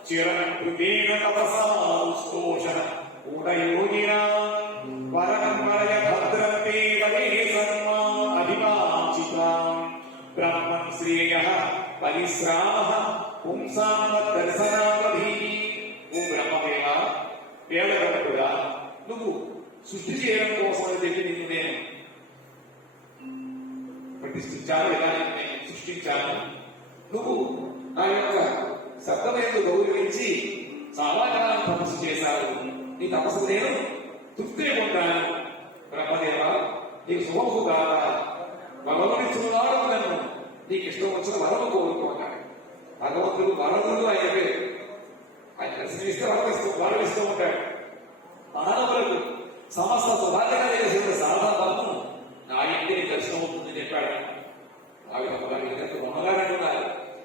చిరకృతేన తపసా స్తోష ఊఢయోగినా వరం వరయ భద్రతే వదే సర్వా అభివాంచితాం బ్రహ్మం శ్రేయః పరిశ్రామః పుంసాం దర్శనావధి. ఓ బ్రహ్మదేవ, వేదగర్భుడా, నువ్వు సృష్టి చేయడం కోసం చెప్పి నిన్ను నేను ప్రతిష్ఠించాను, ఇలా నేను సృష్టించాను. నువ్వు నా యొక్క శబ్దమేందు గౌరవించి చాలా కాలం తపస్సు చేశావు. నీ తపస్సు నేను తృప్తి ఉంటాను. బ్రహ్మదేవ, నీకు శుభము కాదా? భగవనిచ్చున్నాడు నన్ను, నీకు ఇష్టం వచ్చిన వరము కోరుకుంటాడు. భగవంతుడు వరదుడు ఆయన పేరు. ఆయన దర్శనమిస్తే వరం ఇస్తూ ఉంటాడు. మానవులకు సమస్త సుభాగ్యంగా చేసిన సాధన నా ఇంటిని దర్శనం అవుతుందని చెప్పాడు. ఉన్నగారంటున్నారు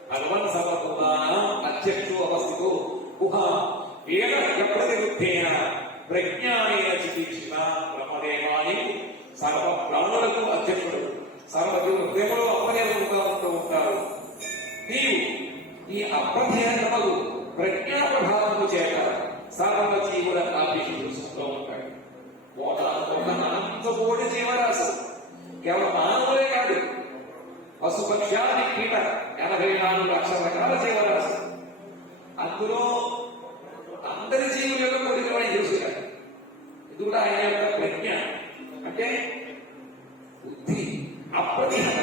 భగవన్ సర్వభూతానాం అధ్యక్షో అవస్థితో గుహ వేద ప్రతిబుద్ధేన ప్రజ్ఞానేన చికిత్సిత బ్రహ్మదేవాని సర్వ ప్రాణులకు అధ్యక్షుడు సర్వజీవ హృదయంలో అప్రదేశంగా ఉంటూ ఉంటారు. నీవు ఈ అప్రధ్యానములు ప్రజ్ఞా ప్రభావము చేత సర్వ జీవుల ఆభిషేకం చూసుకుంటూ ఉంటాడు. అనంత కోటి జీవరాశి కేవలం మానవులే కాదు, పశుపక్షాది కీట 84 లక్షల రకాల జీవరాశి. అందులో అందరి జీవులలో కోరికలు తెలుసుకుంటాడు. ఇది కూడా ఆయన యొక్క ప్రజ్ఞ అంటే బుద్ధి అప్రతిహత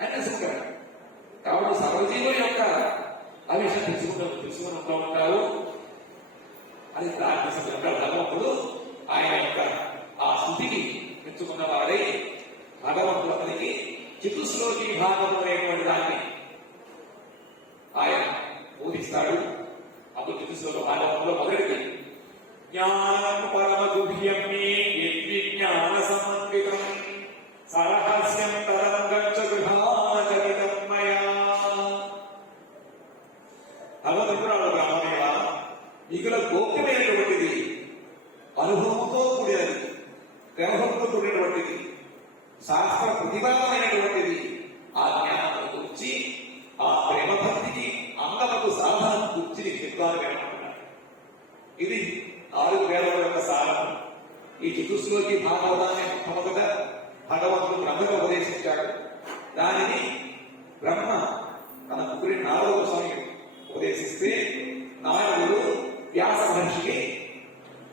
అని తెలుసుకుంటాడు. కాబట్టి సర్వజీవుల యొక్క అవిషయం తెలుసుకుని ఉంటూ ఉంటారు. అది భగవంతుడు ఆయన యొక్క ఆ స్థితికి మెచ్చుకున్న వాడై భగవంతుడు అతనికి చతుశ్లోకి భాగము అనేటువంటి దాన్ని ఆయన బోధిస్తాడు. అప్పుడు చతుశ్లోక భాగంలో మొదటిది జ్ఞానం పరమ గుహ్యం మే యద్విజ్ఞాన సమన్వితం సరహస్యం తరంగం చ గృహాచరితం మయా. భగవంతుడు బ్రహ్మదేవ మిగుల గోప్యమైనటువంటిది, అనుభవంతో కూడినది, ప్రేమతో కూడినటువంటిది, శాస్త్ర ప్రతిపాదమైనటువంటిది ఆ జ్ఞానాన్ని గురించి ఆ ప్రేమ భక్తికి అంగలకు సాధన గుర్చి చెప్తాను వినమంటున్నాడు. ఇది 4 వేదముల యొక్క సారం. ఈ చతుశ్లోకి భాగవతాన్ని మొట్టమొదట భగవంతుడు బ్రహ్మకు ఉపదేశించాడు. దానిని బ్రహ్మ తన ముగ్గురి నారద స్వామికి ఉపదేశిస్తే నారదుడు వ్యాస మహర్షికి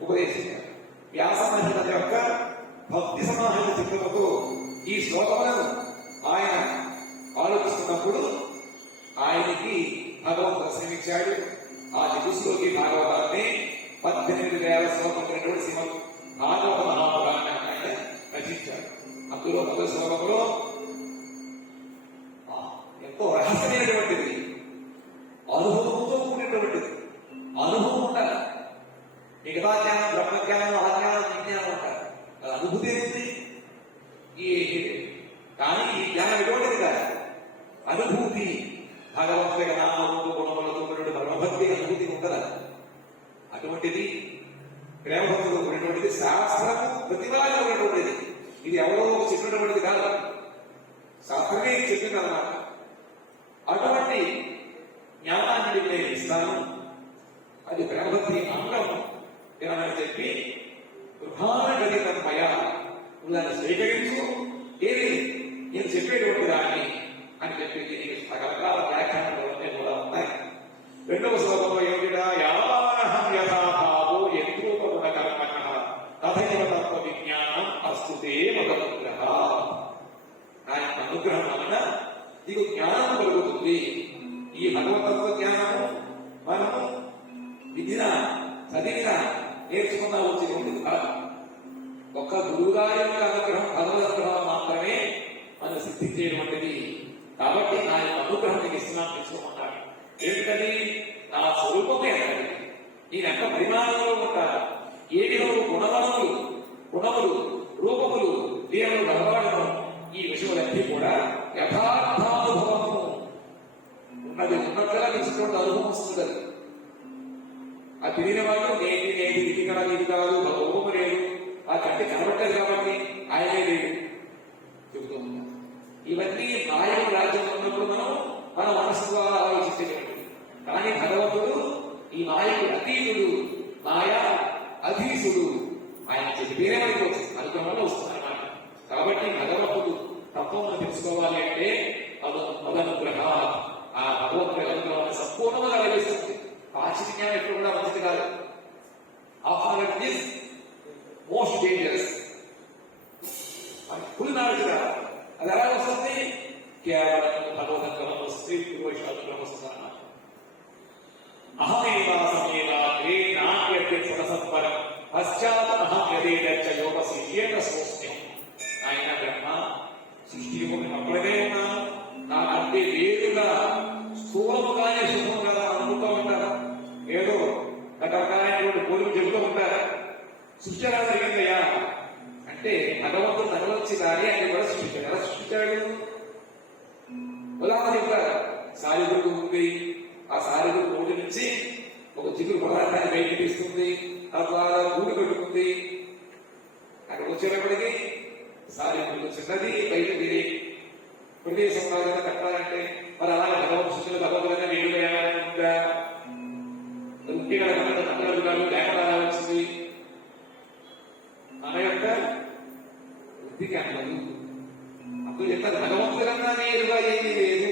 ఉపదేశించాడు. వ్యాస మహర్షి తన యొక్క భక్తి సమాహిత చిత్రముతో ఈ శ్లోకములను ఆయన ఆలోచిస్తున్నప్పుడు ఆయనకి భగవంతుడు దర్శనమిచ్చాడు. ఆ చతుశ్లోకి భాగవతాన్ని 18,000 శ్లోకములైనటువంటి శ్రీమద్ భాగవత మహాపురాన్ని ఆయన రచించాడు. అందులో మొదటి శ్లోకంలో ఎంతో రహస్యమైనటువంటిది, అనుభవంతో కూడినటువంటిది. అనుభవం ఉండాలి. మిగతా జ్ఞానం, బ్రహ్మజ్ఞానం, ఆజ్ఞానం, విజ్ఞానం ఉంటారు. అనుభూతి ఏమిటి? కానీ ఈ జ్ఞానం ఎటువంటిది కాదు. అనుభూతి భగవంతుడి నామములతో గుణములతో కూడినటువంటి బ్రహ్మభక్తి అనుభూతి ఉంటుందా? అటువంటిది ప్రేమభక్తులు ఉన్నటువంటిది, శాస్త్రము ప్రతిపాదన ఉన్నటువంటిది. ఇది ఎవరో చెప్పినటువంటిది కాదు, శాస్త్రమే చెప్పిందన్నమాట. అటువంటి జ్ఞానాన్ని నేను ఇస్తాను, అది ప్రేమభక్తి అంగం ఏమని చెప్పి గృహానగతిమయ దాన్ని స్వీకరించు, ఏది నేను చెప్పేటువంటి దాన్ని అని చెప్పి దీనికి రకరకాల వ్యాఖ్యానాలు కూడా ఉన్నాయి. 2వ శ్లోకంలో ఏమిటా యావానహం యథాభావో యద్రూపగుణ కర్మణః తథైవ తత్వ విజ్ఞానం అస్తుతే మదనుగ్రహ. ఆయన అనుగ్రహం వలన నీకు జ్ఞానం కలుగుతుంది. ఈ భగవతత్వ జ్ఞానము మనము విధిన చదివిన నేర్చుకున్న వచ్చేది కాదు. ఒక్క గురువుగారి యొక్క అనుగ్రహం, భగవద్ అనుగ్రహం మాత్రమే మనం సిద్ధించేటువంటిది. కాబట్టి నా యొక్క అనుగ్రహం నీకు ఇస్తున్నాను, తెలుసుకోమన్నాడు. ఏమిటది? నా స్వరూపమే అన్నది. నేను ఎంత పరిమాణంలో ఉంటాను, ఏ విధములు గుణములు, రూపములు, దేవుడు భగవాను, ఈ విషయాలన్నీ కూడా యథార్థానుభవము ఉన్నది ఉన్నట్లుగా తెలుసుకున్న అనుభవం వస్తుంది. ఆ తిరిగిన వాళ్ళు నేది ఇది కాదు, ఇది కాదు, రూపము లేదు, ఆ కంటి కనబట్టలేదు కాబట్టి ఆయనే లేదు చెబుతూ ఉన్నాం. ఇవన్నీ మాయవ రాజ్యం ఉన్నప్పుడు మన మనసు ద్వారా ఆలోచించేటువంటి. కానీ భగవంతుడు ఈ మాయకు అతీతుడు, మాయా అధీసుడు. ఆయన చెప్పేనే మనకి వచ్చింది, అనుగ్రహంలో వస్తుందన్నమాట. కాబట్టి భగవంతుడు తత్వమును తెలుసుకోవాలి అంటే మదనుగ్రహ, ఆ భగవంతుడి అనుగ్రహాన్ని సంపూర్ణంగా లభిస్తుంది. పాచిత జ్ఞానం ఎప్పుడు కూడా మంచిది కాదు. After this most dangerous. Full knowledge కాదు. అది ఎలా వస్తుంది? కేవలం భగవద్గీతం వస్తే పూర్వశాస్త్రం వస్తుందన్న. అహమేవాసమేవాగ్రే నాట్యత్సత్పరం పశ్చాత్తమహం యదేదచ్చ యోగ శిష్యేన సోస్మ్యం. ఆయన బ్రహ్మ సృష్టి అప్పుడే ఉన్నాను, నాకంటే వేరుగా స్థూలముగానే శుభం కదా అనుకుంటూ ఉంటారా? ఏదో రకరకాలైనటువంటి పోలిక చెబుతూ ఉంటారా? సృష్టి ఎలా జరిగిందయ్యా అంటే భగవంతుడు తనవచ్చి దారి ఆయన కూడా సృష్టించాడు. ఎలా సృష్టించాడు? ఉదాహరణ చెప్తారు, సాలిపురుగు ఉంది, ఆ సాలిపురుగు నోటి నుంచి ఒక చిగురు పదార్థాన్ని బయటికి తీస్తుంది, తద్వారా గూడు పెట్టుకుంది. అక్కడికి వచ్చేటప్పటికి సాలిపురుగు చిన్నది, బయటది ప్రదేశంలో కట్టాలంటే మరి అలాగే భగవంతు సృష్టిలో భగవంతుగా నీళ్ళు వేయాలంటే ఇంటిగా లేకుండా వచ్చింది. మన యొక్క వృత్తికి అన్నది అప్పుడు చెప్తారు, భగవంతుడన్నా నేరుగా ఏమీ లేదు.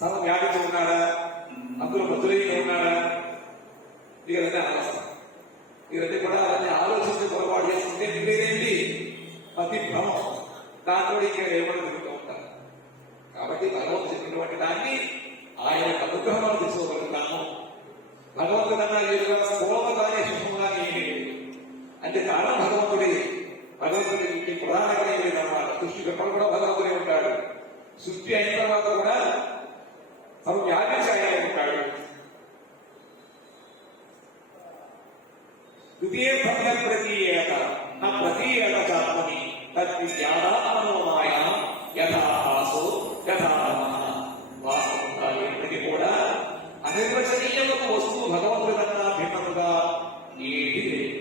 సగం వ్యాపించి ఉన్నాడా, అందులో మధురైన ఉన్నాడా, ఇవన్నీ అనవసరం. ఇవన్నీ కూడా అవన్నీ ఆలోచించి పొరపాటు చేసుకుంటే మీరేంటి అతి భ్రమం, దాంట్లో ఇక్కడ ఏమని తిరుగుతూ ఉంటారు. కాబట్టి భగవంతుడు చెప్పినటువంటి దాన్ని ఆయన అనుగ్రహంలో తీసుకోగలుగుతాము. భగవంతుడన్నా ఏదో స్థూలతానే శుభంగా ఏమీ లేదు అంటే కారణం భగవంతుడే. భగవంతుడికి ప్రధానంగా ఏం లేదన్నమాట. సృష్టి ఎప్పుడు కూడా భగవంతుడే ఉంటాడు. సృష్టి అయిన తర్వాత కూడా తను వ్యాపించి ఆయన ఉంటాడు. ద్వితీయ ప్రతీయత నా ప్రతీయత చాత్మని తద్విజ్ఞానాత్మనోమాయ యథాసో యథాత్మ. వాస్తవంగా ఎప్పటికీ కూడా అనిర్వచనీయమైన వస్తువు భగవంతుడి కన్నా భిన్నముగా ఏది లేదు.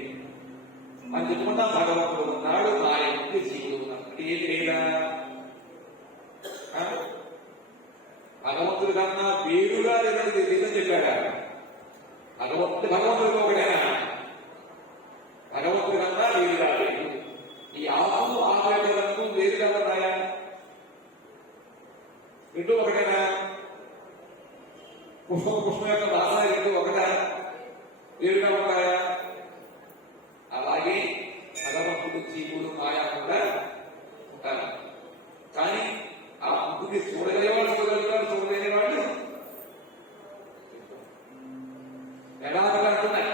అని చెప్పుకున్నా భగవంతుడు ఉన్నాడు, ఆయన ముందు జీవుడు ఉన్నాడు. ఏది లేదా? భగవంతుడి కన్నా వేరుగా లేదని చెప్పాడా? భగవంతుడికి ఒకటేనా? భగవంతుడి కన్నా వేరుగా లేదు. ఈ ఆకు ఆకులకు వేరుగా ఉన్నాయా? రెండు ఒకటేనా? పుష్పం యొక్క వాసన రెండు ఒకటా? వేరుగా ఉంటాయా? అలాగే భగవంతుడు జీవుడు మాయా కూడా ఉంటారు. కానీ ఆ ముందుకి చూడగలిగే వాళ్ళు చూడగలుగుతారు, చూడలేని వాళ్ళు ఎలా అంటున్నారు.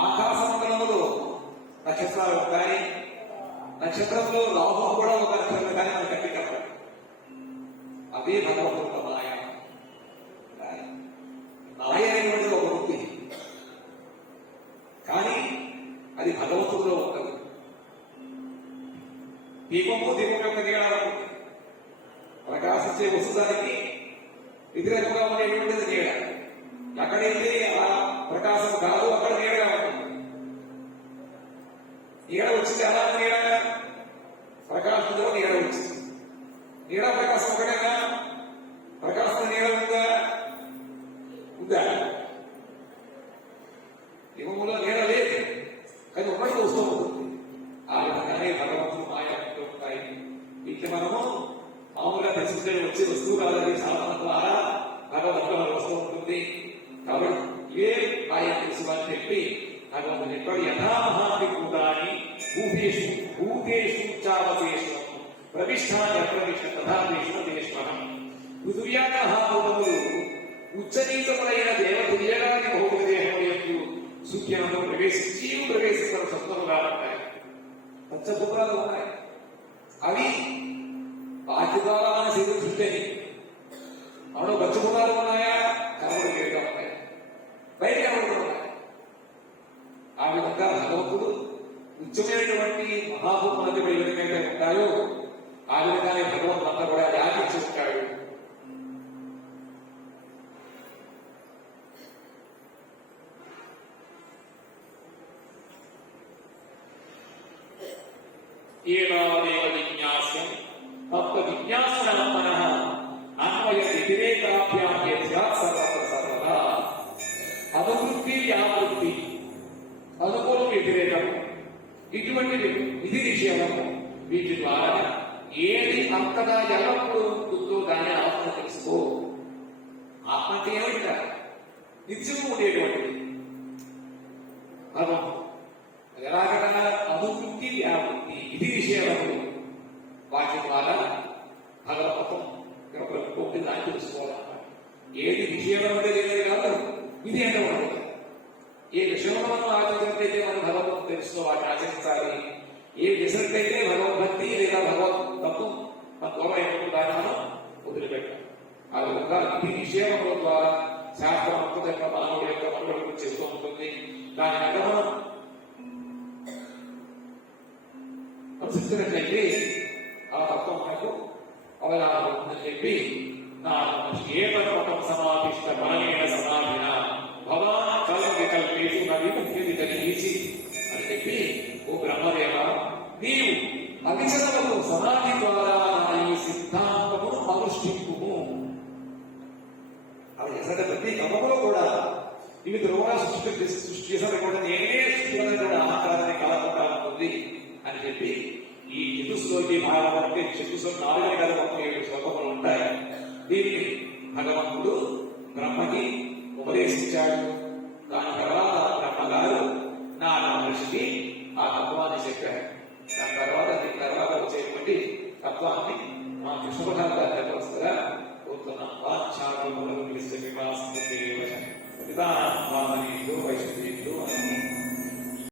ఆకాశమండలంలో నక్షత్రాలు ఉంటాయి, నక్షత్రంలో రాహు కూడా ఒక నక్షత్రం కానీ మనకు కట్టికప్పటి అదే భగవంతుడు మాయ. మాయ అనేటువంటిది ఒక వృత్తి, కానీ అది భగవంతుడిలో ఉంటుంది. దీపం యొక్క నీడ ప్రకాశించే వస్తుదానికి వ్యతిరేకంగా ఉండేటువంటిది నీడ. ఎక్కడైతే ఆ ప్రకాశం కాదు అక్కడ నీడగా ఉంటుంది. నీడ వచ్చింది అలా నీడ, ప్రకాశంలో నీడ వచ్చింది. నీడ ప్రకాశం ఒకటేనా? ప్రకాశం నీడ ఉందా? ఉందా? యుగంలో నీడ లేదు, కానీ ఉన్నట్టు వస్తూ ఉంటుంది. ఆ విధంగానే భగవంతుడు మాయ ఉంటాయి. వీటిని మనము మామూలుగా పరిస్థితి వచ్చే వస్తువు కాదని సాధన ద్వారా భగవంతుడు వస్తూ ఉంటుంది. కాబట్టి ఇవే ఆయన తెలుసు అని చెప్పి భగవంతుడు ఎక్కడ యథామహాభిభూతాన్ని భూతేషు చావశేషం ప్రవిష్టాన్ని అప్రవిష్ట తథాదేశం పృథువ్యామహాభూతములు ఉచ్చనీతములైన దేవతుల్యగాని భౌతిక దేహం యొక్క సూక్ష్మంలో ప్రవేశిస్తారు. సత్వముగా ఉంటాయి, పంచభూతాలు ఉన్నాయి. అవి వాటి ద్వారా మన శరీరం సృష్టి. అవును, పంచభూతాలు ఉన్నాయా? కనబడి వేరుగా ఉంటాయి, బయట కనబడుతూ ఉన్నాయి. ఆ విధంగా భగవంతుడు ఉచ్చమైనటువంటి మహాభూతములకి ఏ విధంగా ఉంటాయో ఆ విధంగానే భగవంతుడు అంతా కూడా వ్యాపించి ఉంటాడు. ఏనాదేవ జిజ్ఞాస్యం తత్వ జిజ్ఞాసనాత్మనః అన్వయ వ్యతిరేకాభ్యాం సర్వదా. అనువృత్తి వ్యావృత్తి, అనుకూలం వ్యతిరేకం, ఇటువంటి విధి నిషేధము, వీటి ద్వారా ఏది అంతగా ఎల్లప్పుడూ ఉంటుందో దాన్ని ఆత్మ తెలుసుకో. ఆత్మ అంటే ఏమిట? నిత్యము ఉండేటువంటిది. ఎలాగనగా అనువృత్తి వ్యావృత్తి, విధి నిషేధములు, వాటి ద్వారా భగవతం పూర్తి దాన్ని తెలుసుకోవాలన్నమాట. ఏది నిషేధం అంటే లేదని కాదు, విధి అంటే ఉండదు. ఏ విషయంలో మనం ఆచరించినట్లయితే మనం భగవంతుడు తెలుసుకో వాటిని ఆచరించాలి. ఏ విషయంకైతే భగవద్భక్తి లేదా భగవద్తత్వం మన దూరం దాన్ని మనం వదిలిపెట్టాలి. ఆ విధంగా విధి నిషేధముల ద్వారా శాస్త్రం అంతగా మానవుడి యొక్క మనుగడకు చేస్తూ ఉంటుంది. దాని వెంట మనం అనుసరించినట్లయితే ఆ తత్వం మనకు అవగాహన ఉందని చెప్పి ఏకత్వం సమాధిష్ట బలమైన సమాధిన భవాన్ కల్ప వికల్పేషు నవి ముక్తి కలిగించి అని చెప్పి ఓ బ్రహ్మదేవ నీవు అవిచలము సమాధి ద్వారా నా ఈ సిద్ధాంతమును అనుష్ఠింపుము. అది ఎసట ప్రతి క్రమంలో కూడా ఇవి ధ్రువ సృష్టి చేసిన కూడా నేనే సృష్టించినటువంటి అహంకారాన్ని కలగకుండా ఉంటుంది అని చెప్పి ఈ చతుశ్లోకి భాగం అంటే చతుశ్లోకి 437 శ్లోకములు ఉంటాయి. దీన్ని భగవంతుడు బ్రహ్మకి ఉపదేశించాడు. దాని తర్వాత బ్రహ్మగారు నానా మనిషికి ఆ తత్వాన్ని చెప్పారు. దాని తర్వాత వచ్చేటువంటి తత్వాన్ని మా కృష్ణపదార్థాన్ని చెప్పవలసిందిగా కోరుతున్నాం. వాచారములను విశ్వవివాసం వైష్ణవి